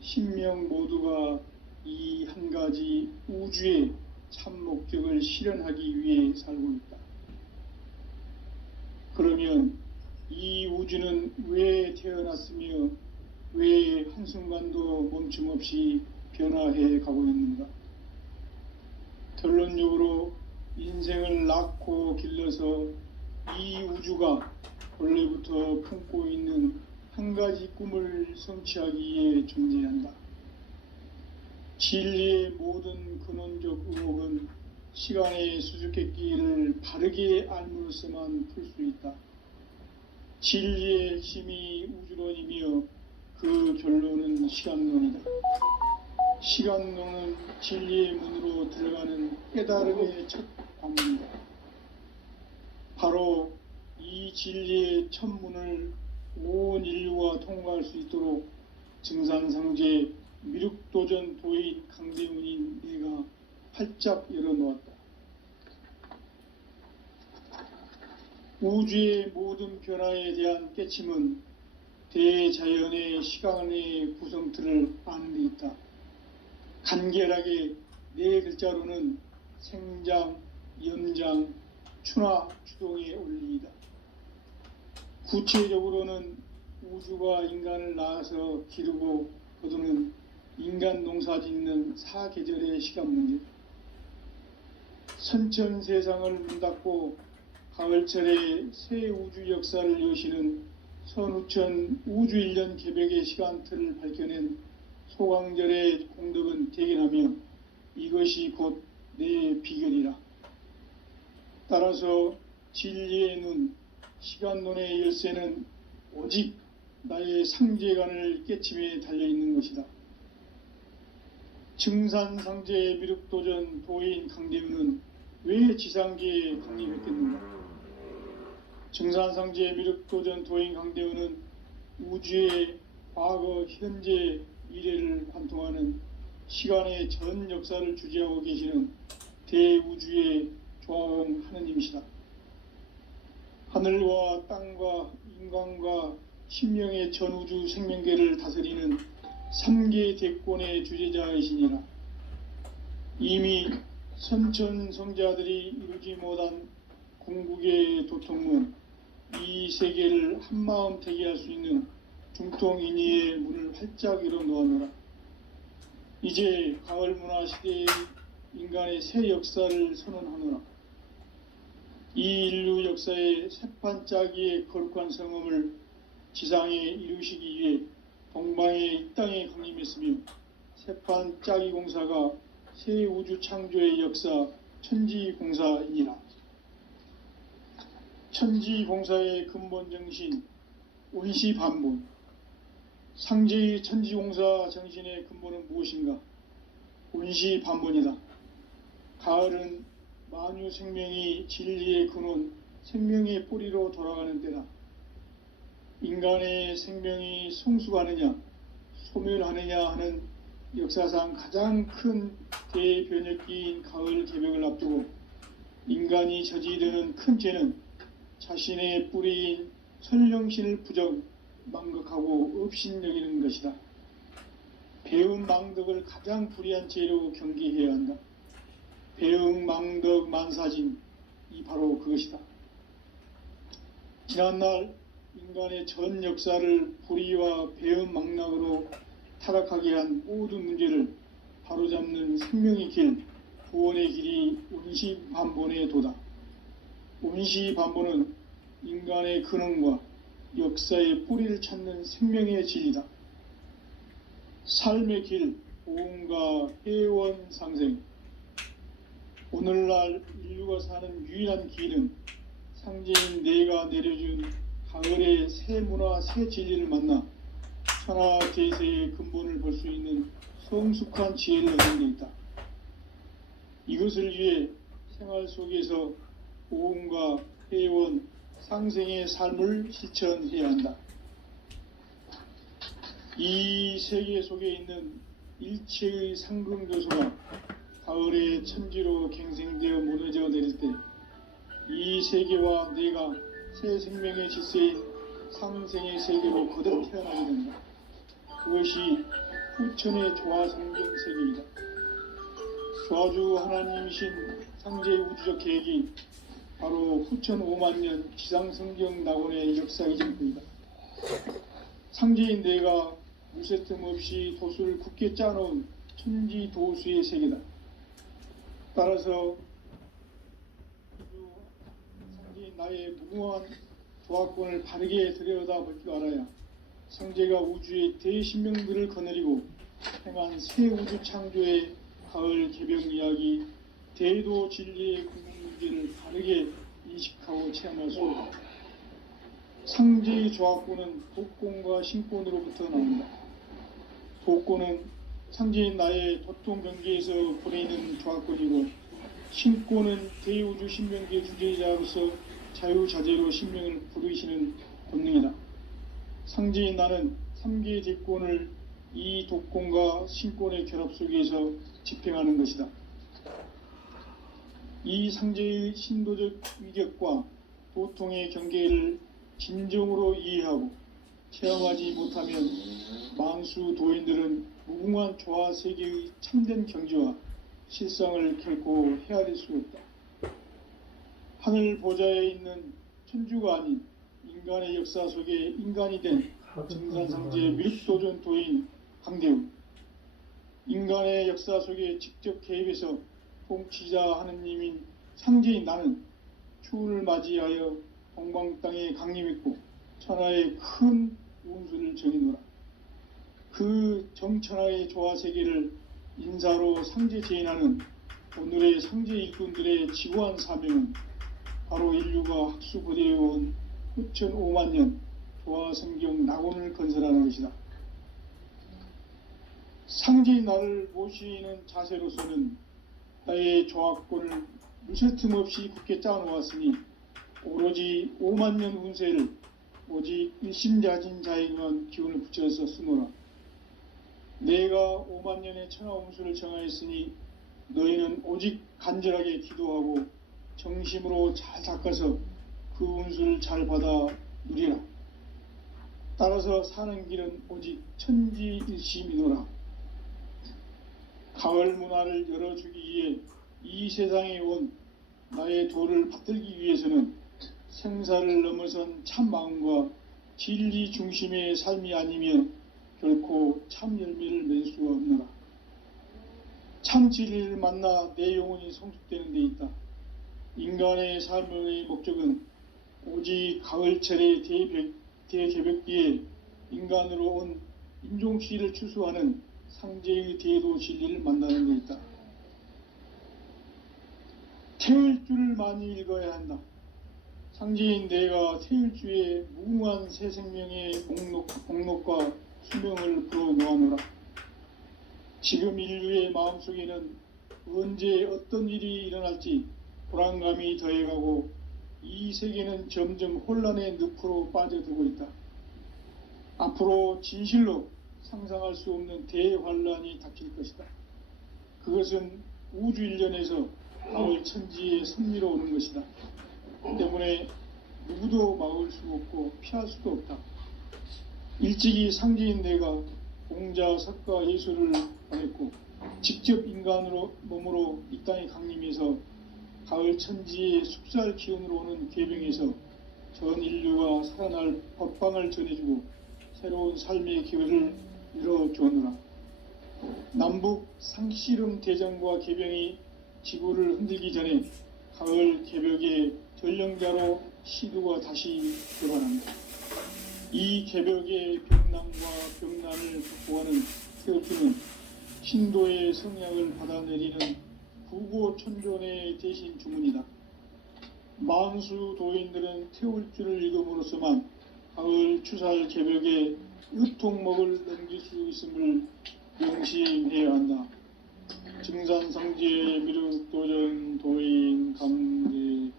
신명 모두가 이 한 가지 우주의 참 목적을 실현하기 위해 살고 있다. 그러면 이 우주는 왜 태어났으며 왜 한순간도 멈춤 없이 변화해 가고 있는가? 결론적으로 인생을 낳고 길러서 이 우주가 원래부터 품고 있는 한 가지 꿈을 성취하기 위해 존재한다. 진리의 모든 근원적 의혹은 시간의 수수께끼를 바르게 알므로써만 풀 수 있다. 진리의 핵심이 우주론이며 그 결론은 시간론이다. 시간론은 진리의 문으로 들어가는 깨달음의 첫 관문이다. 바로 이 진리의 첫 문을 온 인류가 통과할 수 있도록 증산상제 미륵도전 도인 강대훈인 내가 활짝 열어놓았다. 우주의 모든 변화에 대한 깨침은 대자연의 시간의 구성틀을 아는 데 있다. 간결하게 네 글자로는 생장, 연장, 추나 추동의 원리이다. 구체적으로는 우주가 인간을 낳아서 기르고 거두는 인간 농사짓는 사계절의 시간 문제, 선천 세상을 문 닫고 가을철에 새 우주 역사를 여시는 선우천 우주 1년 개벽의 시간틀을 밝혀낸 소강절의 공덕은 대견하며 이것이 곧 내 비결이라. 따라서 진리의 눈, 시간론의 열쇠는 오직 나의 상제관을 깨침에 달려있는 것이다. 증산상제 미륵도전 도인 강대우는 왜 지상계에 강림했겠는가? 증산상제 미륵도전 도인 강대우는 우주의 과거, 현재, 미래를 관통하는 시간의 전 역사를 주재하고 계시는 대우주의 조화원 하느님이시다. 하늘과 땅과 인간과 신명의 전우주 생명계를 다스리는 3계 대권의 주재자이시니라. 이미 선천성자들이 이루지 못한 궁극의 도통은 이 세계를 한마음 대기할 수 있는 중통인의의 문을 활짝 열어 놓았노라. 이제 가을 문화 시대의 인간의 새 역사를 선언하노라. 이 인류 역사의 새판짜기의 거룩한 성음을 지상에 이루시기 위해 동방의 이 땅에 강림했으며 새판짜기 공사가 새 우주 창조의 역사 천지공사이니라. 천지공사의 근본 정신 온시반본, 상제의 천지공사 정신의 근본은 무엇인가? 온시반본이다. 가을은 만유 생명이 진리의 근원, 생명의 뿌리로 돌아가는 때다. 인간의 생명이 성숙하느냐, 소멸하느냐 하는 역사상 가장 큰 대변혁기인 가을 개벽을 앞두고 인간이 저지르는 큰 죄는 자신의 뿌리인 선령신을 부정, 망각하고 업신여기는 것이다. 배움 망덕을 가장 불의한 죄로 경계해야 한다. 배움 망덕 만사진, 이 바로 그것이다. 지난날 인간의 전 역사를 불의와 배움 망락으로 타락하게 한 모든 문제를 바로잡는 생명의 길, 구원의 길이 온시반본의 도다. 온시반본은 인간의 근원과 역사의 뿌리를 찾는 생명의 진리다. 삶의 길, 보험과 회원 상생. 오늘날 인류가 사는 유일한 길은 상제인 내가 내려준 가을의 새 문화, 새 진리를 만나 천하 대세의 근본을 볼 수 있는 성숙한 지혜를 얻는 데 있다. 이것을 위해 생활 속에서 보험과 회원, 상생의 삶을 실천해야 한다. 이 세계 속에 있는 일체의 상근교수가 가을의 천지로 갱생되어 무너져 내릴 때 이 세계와 내가 새 생명의 질서인 상생의 세계로 거듭 태어나게 된다. 그것이 후천의 조화성경 세계이다. 조화주 하나님이신 상제의 우주적 계획이 바로 후천 5만년 지상성경 낙원의 역사의 전부이다. 상제인 내가 무쇠틈 없이 도수를 굳게 짜놓은 천지도수의 세계다. 따라서 상제인 나의 무궁한 조화권을 바르게 들여다볼 줄 알아야 상제가 우주의 대신명들을 거느리고 행한 새 우주 창조의 가을 개벽 이야기, 대도 진리의 궁극 문제를 바르게 인식하고 체험할 수 있다. 상제의 조화권은 독권과 신권으로부터 나온다. 독권은 상제인 나의 도통 경계에서 보내는 조화권이고, 신권은 대우주 신명계 주제자로서 자유자재로 신명을 부르시는 본능이다. 상제인 나는 3계 대권을 이 독권과 신권의 결합 속에서 집행하는 것이다. 이 상제의 신도적 위격과 고통의 경계를 진정으로 이해하고 체험하지 못하면 만수 도인들은 무궁한 조화 세계의 참된 경지와 실상을 결코 헤아릴 수 없다. 하늘 보좌에 있는 천주가 아닌 인간의 역사 속에 인간이 된 증산상제 미륵도전 도인 강대우, 인간의 역사 속에 직접 개입해서 통치자 하느님인 상제인 나는 추운을 맞이하여 동방 땅에 강림했고 천하의 큰 운수를 정해노라. 그 정천하의 조화세계를 인사로 상제 제인하는 오늘의 상제 일꾼들의 지고한 사명은 바로 인류가 학수고대해온 후천 5만 년 조화성경 낙원을 건설하는 것이다. 상제인 나를 모시는 자세로서는 나의 조합권을 무쇠틈 없이 굳게 짜놓았으니 오로지 5만 년 운세를 오직 일심자진 자에게만 기운을 붙여서 쓰노라. 내가 5만 년의 천하 운수를 정하였으니 너희는 오직 간절하게 기도하고 정심으로 잘 닦아서 그 운수를 잘 받아 누리라. 따라서 사는 길은 오직 천지일심이노라. 가을 문화를 열어주기 위해 이 세상에 온 나의 도를 받들기 위해서는 생사를 넘어선 참 마음과 진리 중심의 삶이 아니면 결코 참 열매를 맺을 수가 없노라. 참 진리를 만나 내 영혼이 성숙되는 데 있다. 인간의 삶의 목적은 오직 가을철의 대개벽기에 인간으로 온 인종시를 추수하는 상제의 대도 진리를 만나는 데 있다. 태일주를 많이 읽어야 한다. 상제인 내가 태일주의 무궁한 새 생명의 목록과 수명을 불어놓아노라. 지금 인류의 마음속에는 언제 어떤 일이 일어날지 불안감이 더해가고 이 세계는 점점 혼란의 늪으로 빠져들고 있다. 앞으로 진실로 상상할 수 없는 대환란이 닥칠 것이다. 그것은 우주 일련에서 가을 천지의 섭리로 오는 것이다. 때문에 누구도 막을 수 없고 피할 수도 없다. 일찍이 상제인 내가 공자, 석가, 예수를 보냈고 직접 인간으로 몸으로 이 땅에 강림해서 가을 천지의 숲살 기운으로 오는 계병에서 전 인류가 살아날 법방을 전해주고 새로운 삶의 기회를 이뤄주었노라. 남북 상씨름 대전과 계병이 지구를 흔들기 전에 가을 개벽의 전령자로 시두가 다시 개발한다. 이 개벽의 병난과 병난을 극복하는 태우주는 신도의 성향을 받아내리는 구고천존의 대신 주문이다. 만수 도인들은 태울주를 읽음으로써만 가을 추살 개벽의 의통목을 넘길 수 있음을 명심해야 한다. 증산상제 미륵도전 도인 강대훈.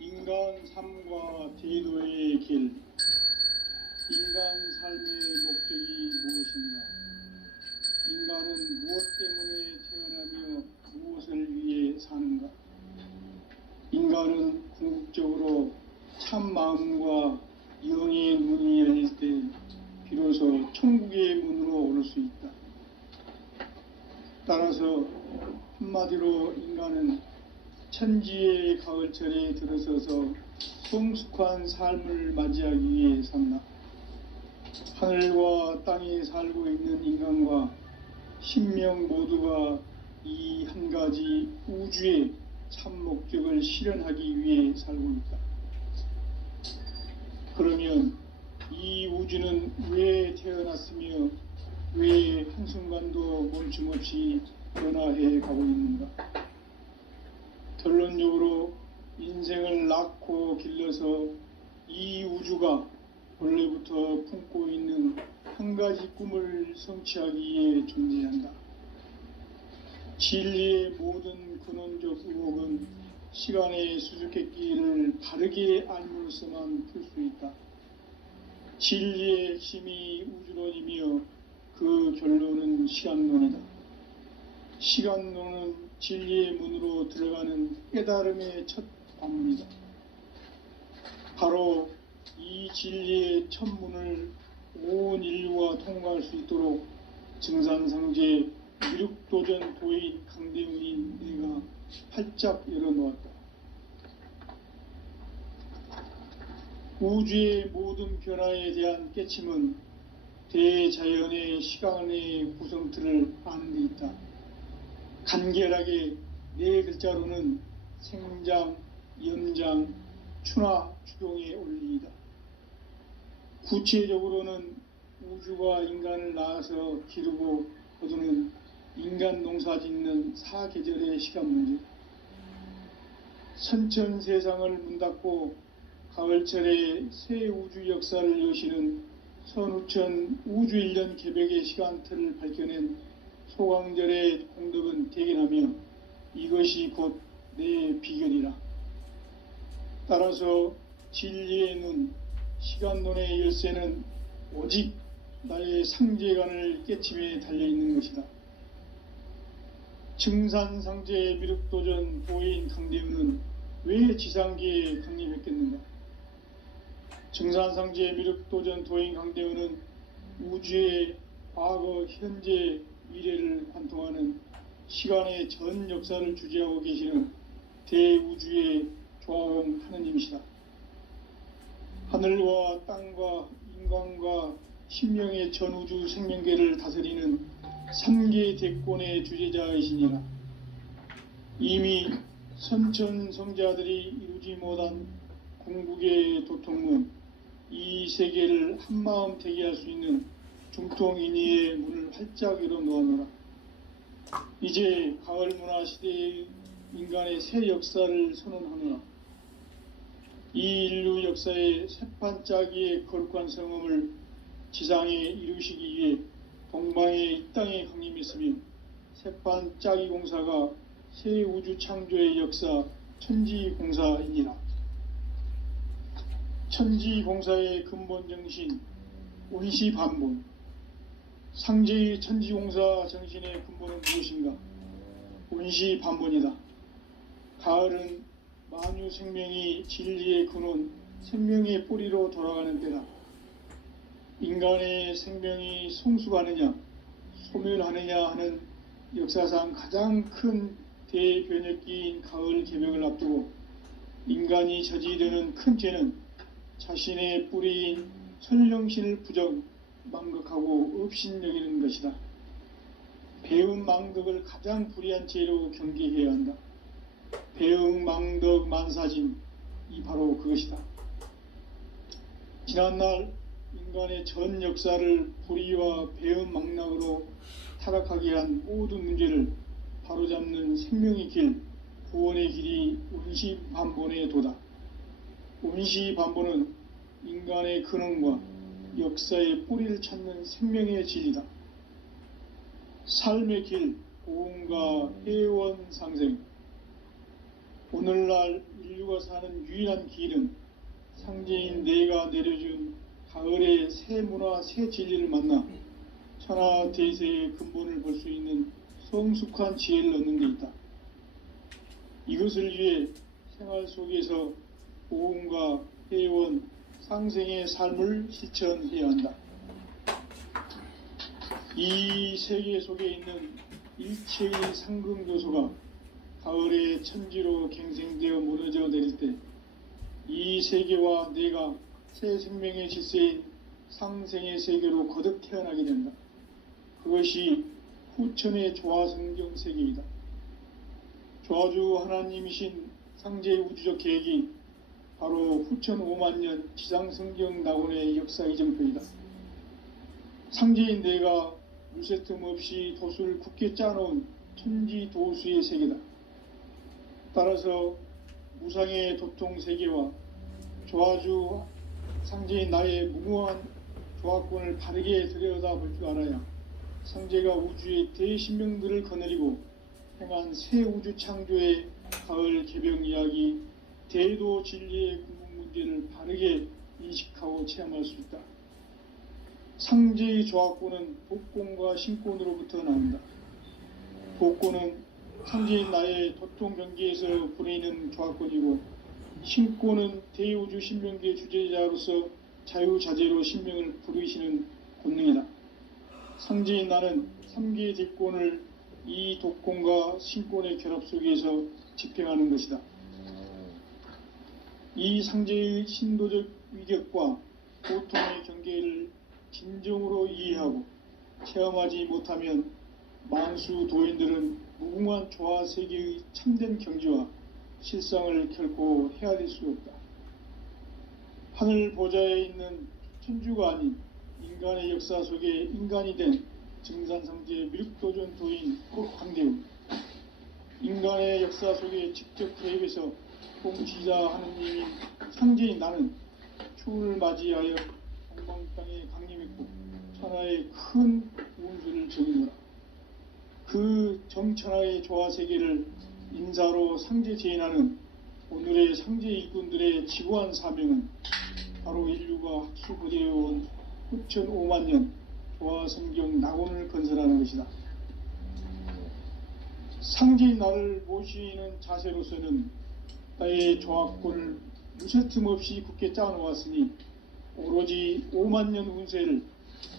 인간 삶과 제도의 길. 인간 삶의 목적이 무엇인가? 인간은 무엇 때문에 태어나며 무엇을 위해 사는가? 인간은 궁극적으로 참 마음과 영의 문이 열릴 때 비로소 천국의 문으로 오를 수 있다. 따라서 한마디로 인간은 천지의 가을철에 들어서서 성숙한 삶을 맞이하기 위해 산다. 하늘과 땅에 살고 있는 인간과 신명 모두가 이 한 가지 우주의 참 목적을 실현하기 위해 살고 있다. 그러면 이 우주는 왜 태어났으며 왜 한순간도 멈춤없이 변화해 가고 있는가? 결론적으로 인생을 낳고 길러서 이 우주가 원래부터 품고 있는 한 가지 꿈을 성취하기 위해 존재한다. 진리의 모든 근원적 의혹은 시간의 수수께끼를 바르게 알므로써만 풀 수 있다. 진리의 핵심이 우주론이며 그 결론은 시간론이다. 시간론은 진리의 문으로 들어가는 깨달음의 첫 관문이다. 바로 이 진리의 첫 문을 온 인류가 통과할 수 있도록 증산상제 미륵도전 도인 강대훈인 내가 활짝 열어놓았다. 우주의 모든 변화에 대한 깨침은 대자연의 시간의 구성틀을 아는 데 있다. 간결하게 네 글자로는 생장, 연장, 추나 추동의 원리이다. 구체적으로는 우주가 인간을 낳아서 기르고 거두는 인간 농사 짓는 사계절의 시간 문제, 선천 세상을 문 닫고 가을철에 새 우주 역사를 여시는 선우천 우주 1년 개벽의 시간틀을 밝혀낸 소강절의 공덕은 대견하며 이것이 곧 내 비결이라. 따라서 진리의 눈, 시간론의 열쇠는 오직 나의 상제관을 깨침에 달려있는 것이다. 증산상제 미륵도전 도인 강대훈은 왜 지상계에 강림했겠는가? 증산상제 미륵도전 도인 강대훈은 우주의 과거, 현재, 미래를 관통하는 시간의 전 역사를 주재하고 계시는 대우주의 조화음 하느님이시다. 하늘과 땅과 인간과 신명의 전우주 생명계를 다스리는 3계 대권의 주재자이시니라. 이미 선천성자들이 이루지 못한 궁극의 도통문, 이 세계를 한마음 되게 할 수 있는 중통인의의 문을 활짝 열어놓아노라. 이제 가을 문화 시대의 인간의 새 역사를 선언하노라. 이 인류 역사의 새판짜기의 거룩한 성음을 지상에 이루시기 위해 동방의 이 땅에 강림했으며 새판짜기 공사가 새 우주 창조의 역사 천지공사이니라. 천지공사의 근본 정신 운시반본, 상제의 천지공사 정신의 근본은 무엇인가? 운시반본이다. 가을은 만유 생명이 진리의 근원, 생명의 뿌리로 돌아가는 때다. 인간의 생명이 성숙하느냐, 소멸하느냐 하는 역사상 가장 큰 대변혁기인 가을 개벽을 앞두고 인간이 저지르는 큰 죄는 자신의 뿌리인 설령신을 부정, 망극하고 업신여기는 것이다. 배음 망덕을 가장 불의한 죄로 경계해야 한다. 배음 망덕 만사진, 이 바로 그것이다. 지난날 인간의 전 역사를 불의와 배음 망락으로 타락하게 한 모든 문제를 바로잡는 생명의 길, 구원의 길이 운시반본의 도다. 운시반본은 인간의 근원과 역사의 뿌리를 찾는 생명의 진리다. 삶의 길, 고음과 회원 상생. 오늘날 인류가 사는 유일한 길은 상제인 내가 내려준 가을의 새 문화, 새 진리를 만나 천하대세의 근본을 볼 수 있는 성숙한 지혜를 얻는 데 있다. 이것을 위해 생활 속에서 고음과 회원, 상생의 삶을 실천해야 한다. 이 세계 속에 있는 일체의 상금교소가 가을의 천지로 갱생되어 무너져 내릴 때 이 세계와 내가 새 생명의 질서인 상생의 세계로 거듭 태어나게 된다. 그것이 후천의 조화성경 세계이다. 조화주 하나님이신 상제의 우주적 계획이 바로 후천 5만년 지상성경 낙원의 역사 이정표이다. 상제인 내가 물새 틈 없이 도수를 굳게 짜놓은 천지도수의 세계다. 따라서 무상의 도통 세계와 조화주 상제인 나의 무모한 조화권을 바르게 들여다볼 줄 알아야 상제가 우주의 대신명들을 거느리고 행한 새 우주 창조의 가을 개벽 이야기, 대도 진리의 궁극 문제를 바르게 인식하고 체험할 수 있다. 상제의 조합권은 복권과 신권으로부터 나온다. 복권은 상제인 나의 도통 경계에서 부리는 조합권이고, 신권은 대우주 신명기의 주제자로서 자유자재로 신명을 부르시는 권능이다. 상제인 나는 3개의 뒷권을 이 독권과 신권의 결합 속에서 집행하는 것이다. 이 상제의 신도적 위격과 고통의 경계를 진정으로 이해하고 체험하지 못하면 만수 도인들은 무궁한 조화 세계의 참된 경지와 실상을 결코 헤아릴 수 없다. 하늘 보좌에 있는 천주가 아닌 인간의 역사 속에 인간이 된 증산상제 미륵도전 도인 황대우, 인간의 역사 속에 직접 개입해서 통치자 하느님인 상제인 나는 추운을 맞이하여 동방 땅에 강림했고 천하의 큰 운수를 정의노라. 그 정천하의 조화세계를 인사로 상제 제인하는 오늘의 상제 일꾼들의 지고한 사명은 바로 인류가 학수고대해온 후천 5만 년 조화성경 낙원을 건설하는 것이다. 상제인 나를 모시는 자세로서는 나의 조합권을 무쇠틈 없이 굳게 짜놓았으니 오로지 5만 년 운세를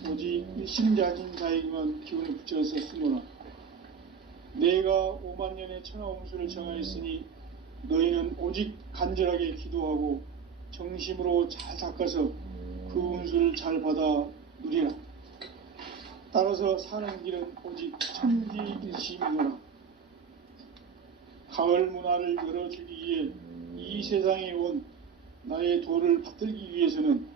오직 일심자진 자에게만 기운을 붙여서 쓰노라. 내가 5만 년의 천하운수를 정하였으니 너희는 오직 간절하게 기도하고 정심으로 잘 닦아서 그 운수를 잘 받아 누리라. 따라서 사는 길은 오직 천지일심이노라. 가을 문화를 열어주기 위해 이 세상에 온 나의 도를 받들기 위해서는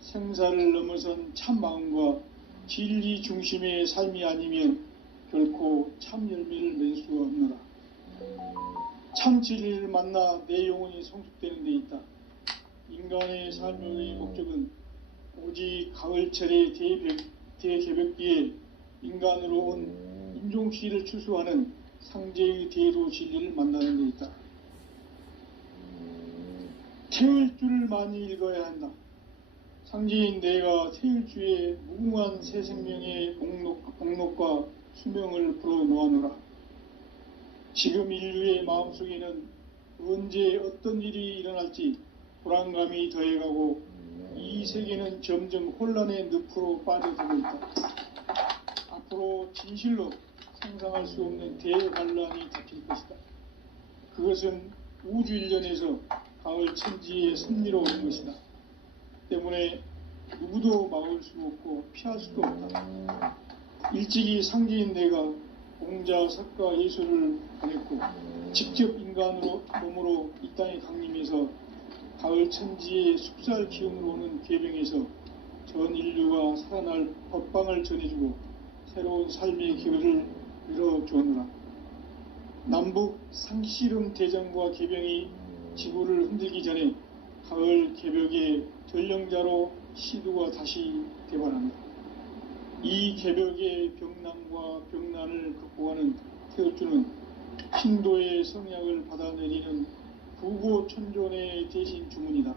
생사를 넘어선 참 마음과 진리 중심의 삶이 아니면 결코 참 열매를 맺을 수가 없노라. 참 진리를 만나 내 영혼이 성숙되는 데 있다. 인간의 삶의 목적은 오직 가을철의 대개벽기에 인간으로 온 인종시를 추수하는 상제의 대도 진리를 만나는 데 있다. 태일주를 많이 읽어야 한다. 상제인 내가 태일주의 무궁한 새 생명의 목록과 수명을 불어놓아노라. 지금 인류의 마음속에는 언제 어떤 일이 일어날지 불안감이 더해가고 이 세계는 점점 혼란의 늪으로 빠져들고 있다. 앞으로 진실로 상상할 수 없는 대환란이 닥칠 것이다. 그것은 우주 일련에서 가을 천지의 섭리로 오는 것이다. 때문에 누구도 막을 수 없고 피할 수도 없다. 일찍이 상제인 내가 공자, 석가, 예수를 보냈고 직접 인간으로 몸으로 이 땅에 강림해서 가을 천지의 숲살 기운으로 오는 계병에서 전 인류가 살아날 법방을 전해주고 새로운 삶의 기회를 열어주었노라. 남북 상씨름 대전과 계병이 지구를 흔들기 전에 가을 개벽의 전령자로 시두가 다시 대발한다. 이 개벽의 병난과 병난을 극복하는 태울주는 신도의 성약을 받아내리는 부고천존의 대신 주문이다.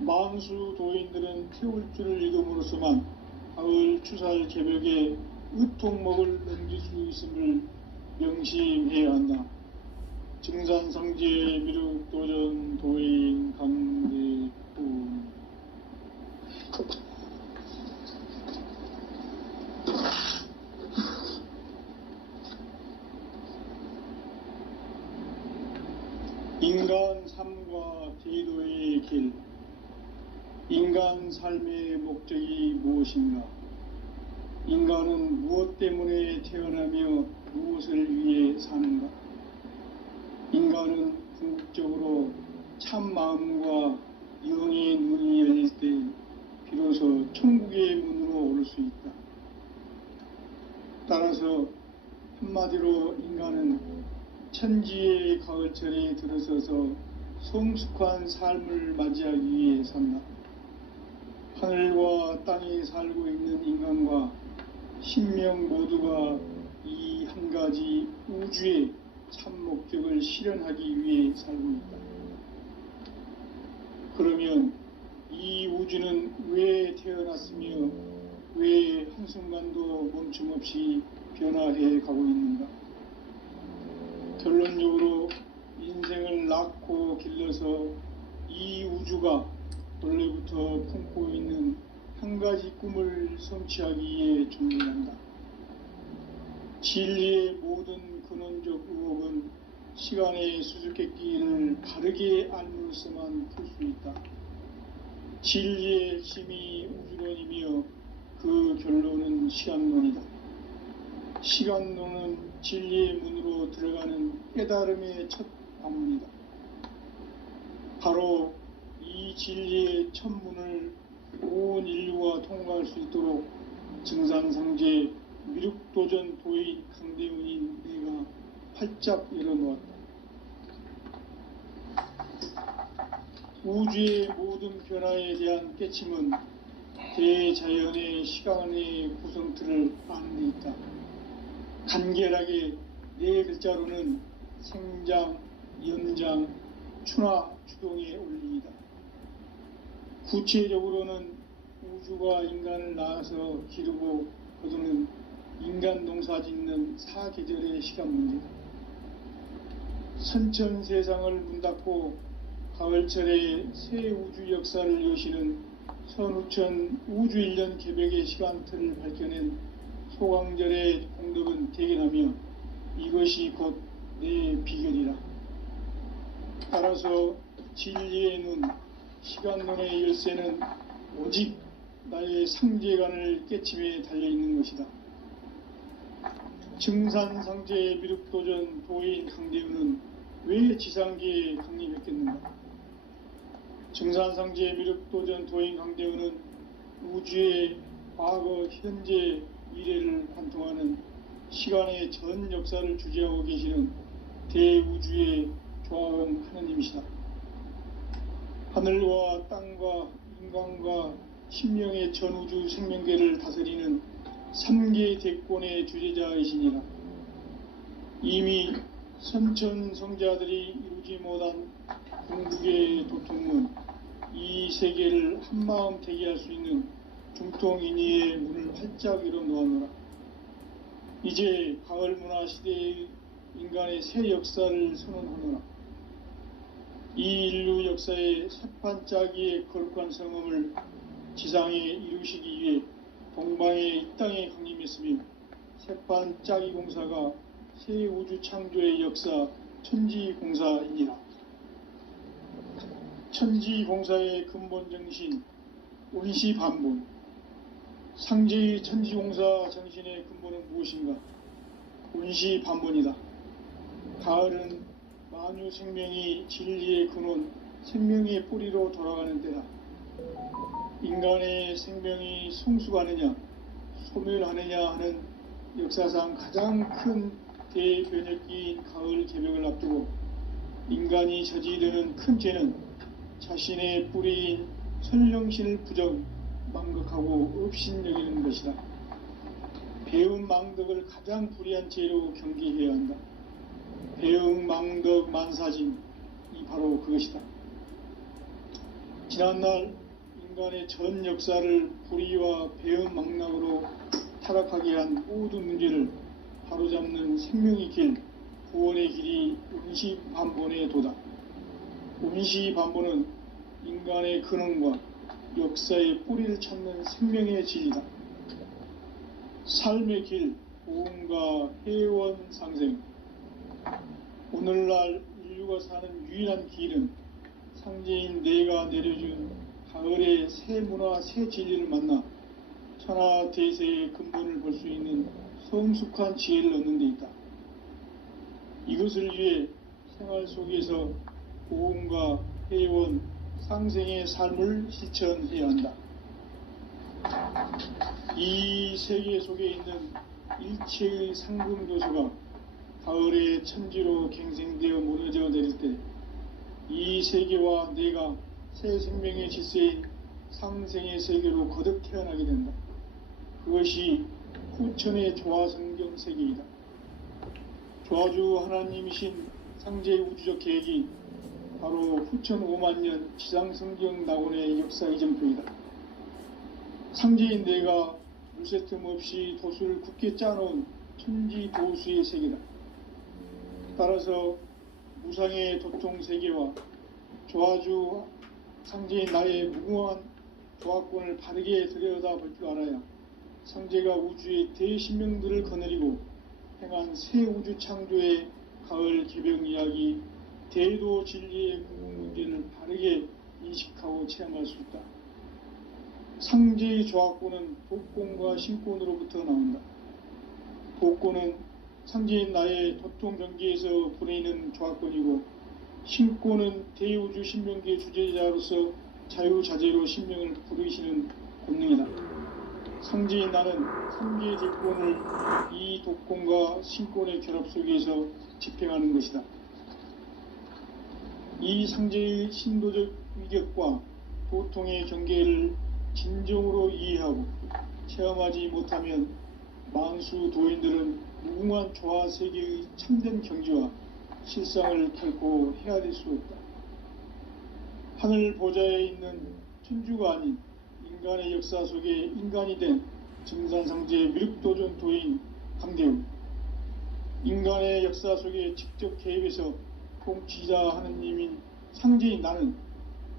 만수 도인들은 태울주를 읽음으로써만 가을 추살 개벽의 의통목을 넘길 수 있음을 명심해야 한다. 증산상제 미륵도전 도인 강대구. 인간 삶과 제도의 길. 인간 삶의 목적이 무엇인가? 인간은 무엇 때문에 태어나며 무엇을 위해 사는가? 인간은 궁극적으로 참 마음과 영의 문이 열릴 때 비로소 천국의 문으로 오를 수 있다. 따라서 한마디로 인간은 천지의 가을철에 들어서서 성숙한 삶을 맞이하기 위해 산다. 하늘과 땅에 살고 있는 인간과 신명 모두가 이 한 가지 우주의 참 목적을 실현하기 위해 살고 있다. 그러면 이 우주는 왜 태어났으며 왜 한순간도 멈춤 없이 변화해 가고 있는가? 결론적으로 인생을 낳고 길러서 이 우주가 원래부터 품고 있는 한 가지 꿈을 성취하기 위해 존재한다. 진리의 모든 근원적 의혹은 시간의 수수께끼를 바르게 알므로써만 풀 수 있다. 진리의 핵심이 우주론이며 그 결론은 시간론이다. 시간론은 진리의 문으로 들어가는 깨달음의 첫 방문이다. 바로 이 진리의 첫 문을 온 인류가 통과할 수 있도록 증산상제 미륵도전 도인 강대훈인 내가 활짝 열어놓았다. 우주의 모든 변화에 대한 깨침은 대자연의 시간의 구성틀을 아는 데 있다. 간결하게 네 글자로는 생장, 연장, 추나 추동의 원리이다. 구체적으로는 우주가 인간을 낳아서 기르고 거두는 인간 농사 짓는 사계절의 시간 문제다. 선천 세상을 문 닫고 가을철에 새 우주 역사를 여시는 선우천 우주 1년 개벽의 시간틀을 밝혀낸 소강절의 공덕은 대견하며 이것이 곧 내 비결이라. 따라서 진리의 눈, 시간론의 열쇠는 오직 나의 상제관을 깨침에 달려있는 것이다. 증산상제 미륵도전 도인 강대훈은 왜 지상계에 강림했겠는가? 증산상제 미륵도전 도인 강대훈은 우주의 과거, 현재, 미래를 관통하는 시간의 전 역사를 주재하고 계시는 대우주의 조화원 하느님이시다. 하늘과 땅과 인간과 신명의 전우주 생명계를 다스리는 3개 대권의 주재자이시니라. 이미 선천성자들이 이루지 못한 궁극의 도통은 이 세계를 한마음 대기할 수 있는 중통인의의 문을 활짝 열어놓았노라. 이제 가을 문화 시대의 인간의 새 역사를 선언하노라. 이 인류 역사의 새판짜기의 거룩한 성음을 지상에 이루시기 위해 동방의 이 땅에 강림했으며 새판짜기 공사가 새 우주 창조의 역사 천지공사이니라. 천지공사의 근본 정신 온시반본. 상제의 천지공사 정신의 근본은 무엇인가? 온시반본이다. 가을은 만유 생명이 진리의 근원, 생명의 뿌리로 돌아가는 때다. 인간의 생명이 성숙하느냐, 소멸하느냐 하는 역사상 가장 큰 대변혁기인 가을 개벽을 앞두고 인간이 저지르는 큰 죄는 자신의 뿌리인 선령신을 부정, 망극하고 업신여기는 것이다. 배운 망덕을 가장 불의한 죄로 경계해야 한다. 배응 망덕 만사짐이 바로 그것이다. 지난날 인간의 전 역사를 불의와 배응 망락으로 타락하게 한 모든 문제를 바로잡는 생명의 길, 구원의 길이 온시반본의 도다. 온시반본은 인간의 근원과 역사의 뿌리를 찾는 생명의 진리다. 삶의 길, 보험과 회원 상생. 오늘날 인류가 사는 유일한 길은 상제인 내가 내려준 가을의 새 문화, 새 진리를 만나 천하 대세의 근본을 볼 수 있는 성숙한 지혜를 얻는 데 있다. 이것을 위해 생활 속에서 보험과 회원, 상생의 삶을 실천해야 한다. 이 세계 속에 있는 일체의 상금교수가 가을의 천지로 갱생되어 무너져 내릴 때 이 세계와 내가 새 생명의 질서인 상생의 세계로 거듭 태어나게 된다. 그것이 후천의 조화성경 세계이다. 조화주 하나님이신 상제의 우주적 계획이 바로 후천 5만년 지상성경 낙원의 역사 이정표이다. 상제인 내가 무쇠틈 없이 돛을 굳게 짜놓은 천지도수의 세계다. 따라서 무상의 도통 세계와 조화주 상제인 나의 무궁한 조화권을 바르게 들여다볼 줄 알아야 상제가 우주의 대신명들을 거느리고 행한 새 우주 창조의 가을 개벽 이야기, 대도 진리의 문제를 바르게 인식하고 체험할 수 있다. 상제의 조화권은 복권과 신권으로부터 나온다. 복권은 상제인 나의 도통 경계에서 보내는 조화권이고, 신권은 대우주 신명기의 주제자로서 자유자재로 신명을 부르시는 본능이다. 상제인 나는 3개의 대권을 이 독권과 신권의 결합 속에서 집행하는 것이다. 이 상제의 신도적 위격과 도통의 경계를 진정으로 이해하고 체험하지 못하면 만수 도인들은 무궁한 조화 세계의 참된 경지와 실상을 결코 헤아릴 수 없다. 하늘 보좌에 있는 천주가 아닌 인간의 역사 속에 인간이 된 증산상제의 미륵도전 도인 강대우, 인간의 역사 속에 직접 개입해서 통치자 하느님인 상제인 나는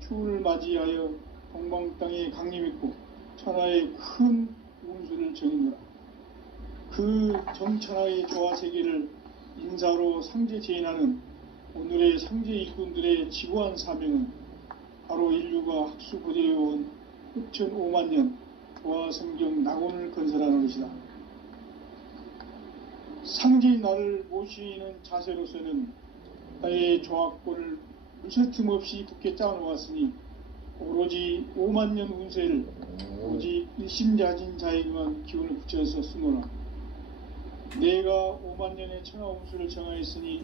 추운을 맞이하여 동방 땅에 강림했고 천하의 큰 운수를 정의노라. 그 정천하의 조화 세계를 인사로 상제 제인하는 오늘의 상제 일꾼들의 지구한 사명은 바로 인류가 학수고대해온 흡천 5만 년 조화 성경 낙원을 건설하는 것이다. 상제인 나를 모시는 자세로서는 나의 조화권을 무쇠틈 없이 굳게 짜놓았으니 오로지 5만 년 운세를 오직 일심자진 자에게만 기운을 붙여서 쓰노라. 내가 5만 년의 천하 운수를 정하였으니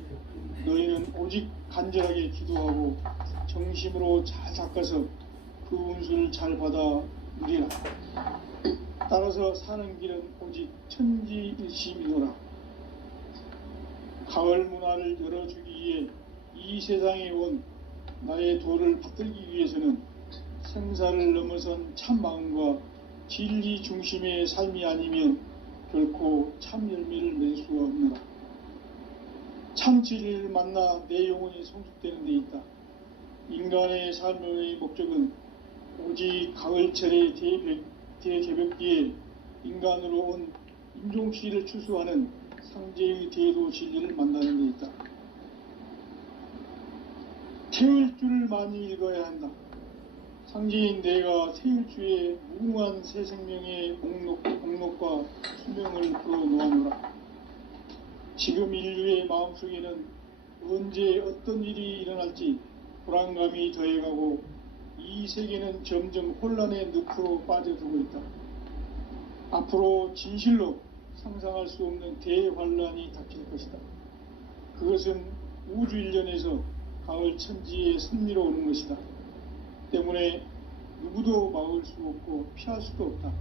너희는 오직 간절하게 기도하고 정심으로 잘 닦아서 그 운수를 잘 받아 누리라. 따라서 사는 길은 오직 천지일심이노라. 가을 문화를 열어주기 위해 이 세상에 온 나의 도를 받들기 위해서는 생사를 넘어선 참 마음과 진리 중심의 삶이 아니면 결코 참 열매를 맺을 수가 없노라. 참 진리를 만나 내 영혼이 성숙되는 데 있다. 인간의 삶의 목적은 오직 가을철의 대개벽기에 인간으로 온 인종씨를 추수하는 상제의 대도 진리를 만나는 데 있다. 태울 줄을 많이 읽어야 한다. 상제인 내가 태울주의 무궁한 새 생명의 목록과 수명을 풀어놓아노라. 지금 인류의 마음속에는 언제 어떤 일이 일어날지 불안감이 더해가고 이 세계는 점점 혼란의 늪으로 빠져들고 있다. 앞으로 진실로 상상할 수 없는 대환란이 닥칠 것이다. 그것은 우주 일련에서 가을 천지의 섭리로 오는 것이다. 때문에 누구도 막을 수 없고 피할 수도 없다.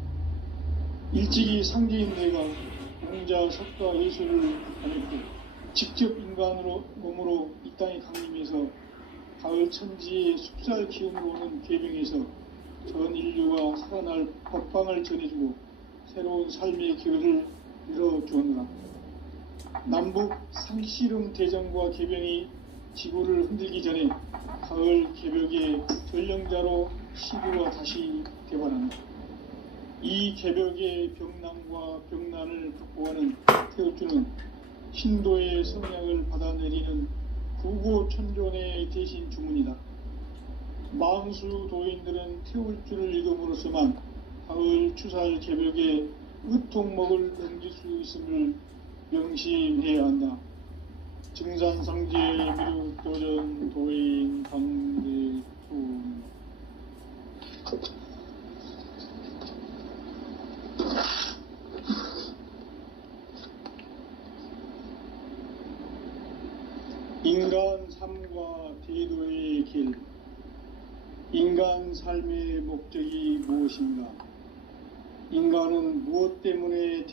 일찍이 상제인 내가 공자, 석가, 예수를 보냈고 직접 인간으로 몸으로 이 땅에 강림해서 가을 천지의 숲살 기운으로 오는 계명에서 전 인류가 살아날 법방을 전해주고 새로운 삶의 기회를 열어주었노라. 남북 상씨름 대전과 계병이 지구를 흔들기 전에 가을 개벽의 전령자로 시구가 다시 개발한다. 이 개벽의 병난과 병난을 극복하는 태우주는 신도의 성향을 받아내리는 구고천존의 대신 주문이다. 만수 도인들은 태울주를 읽음으로써만 가을 추살 개벽의 으통목을 넘길 수 있음을 명심해야 한다. 증산상제 미륵도전 도인 강대통. 인간 삶과 대도의 길. 인간 삶의 목적이 무엇인가? 인간은 무엇 때문에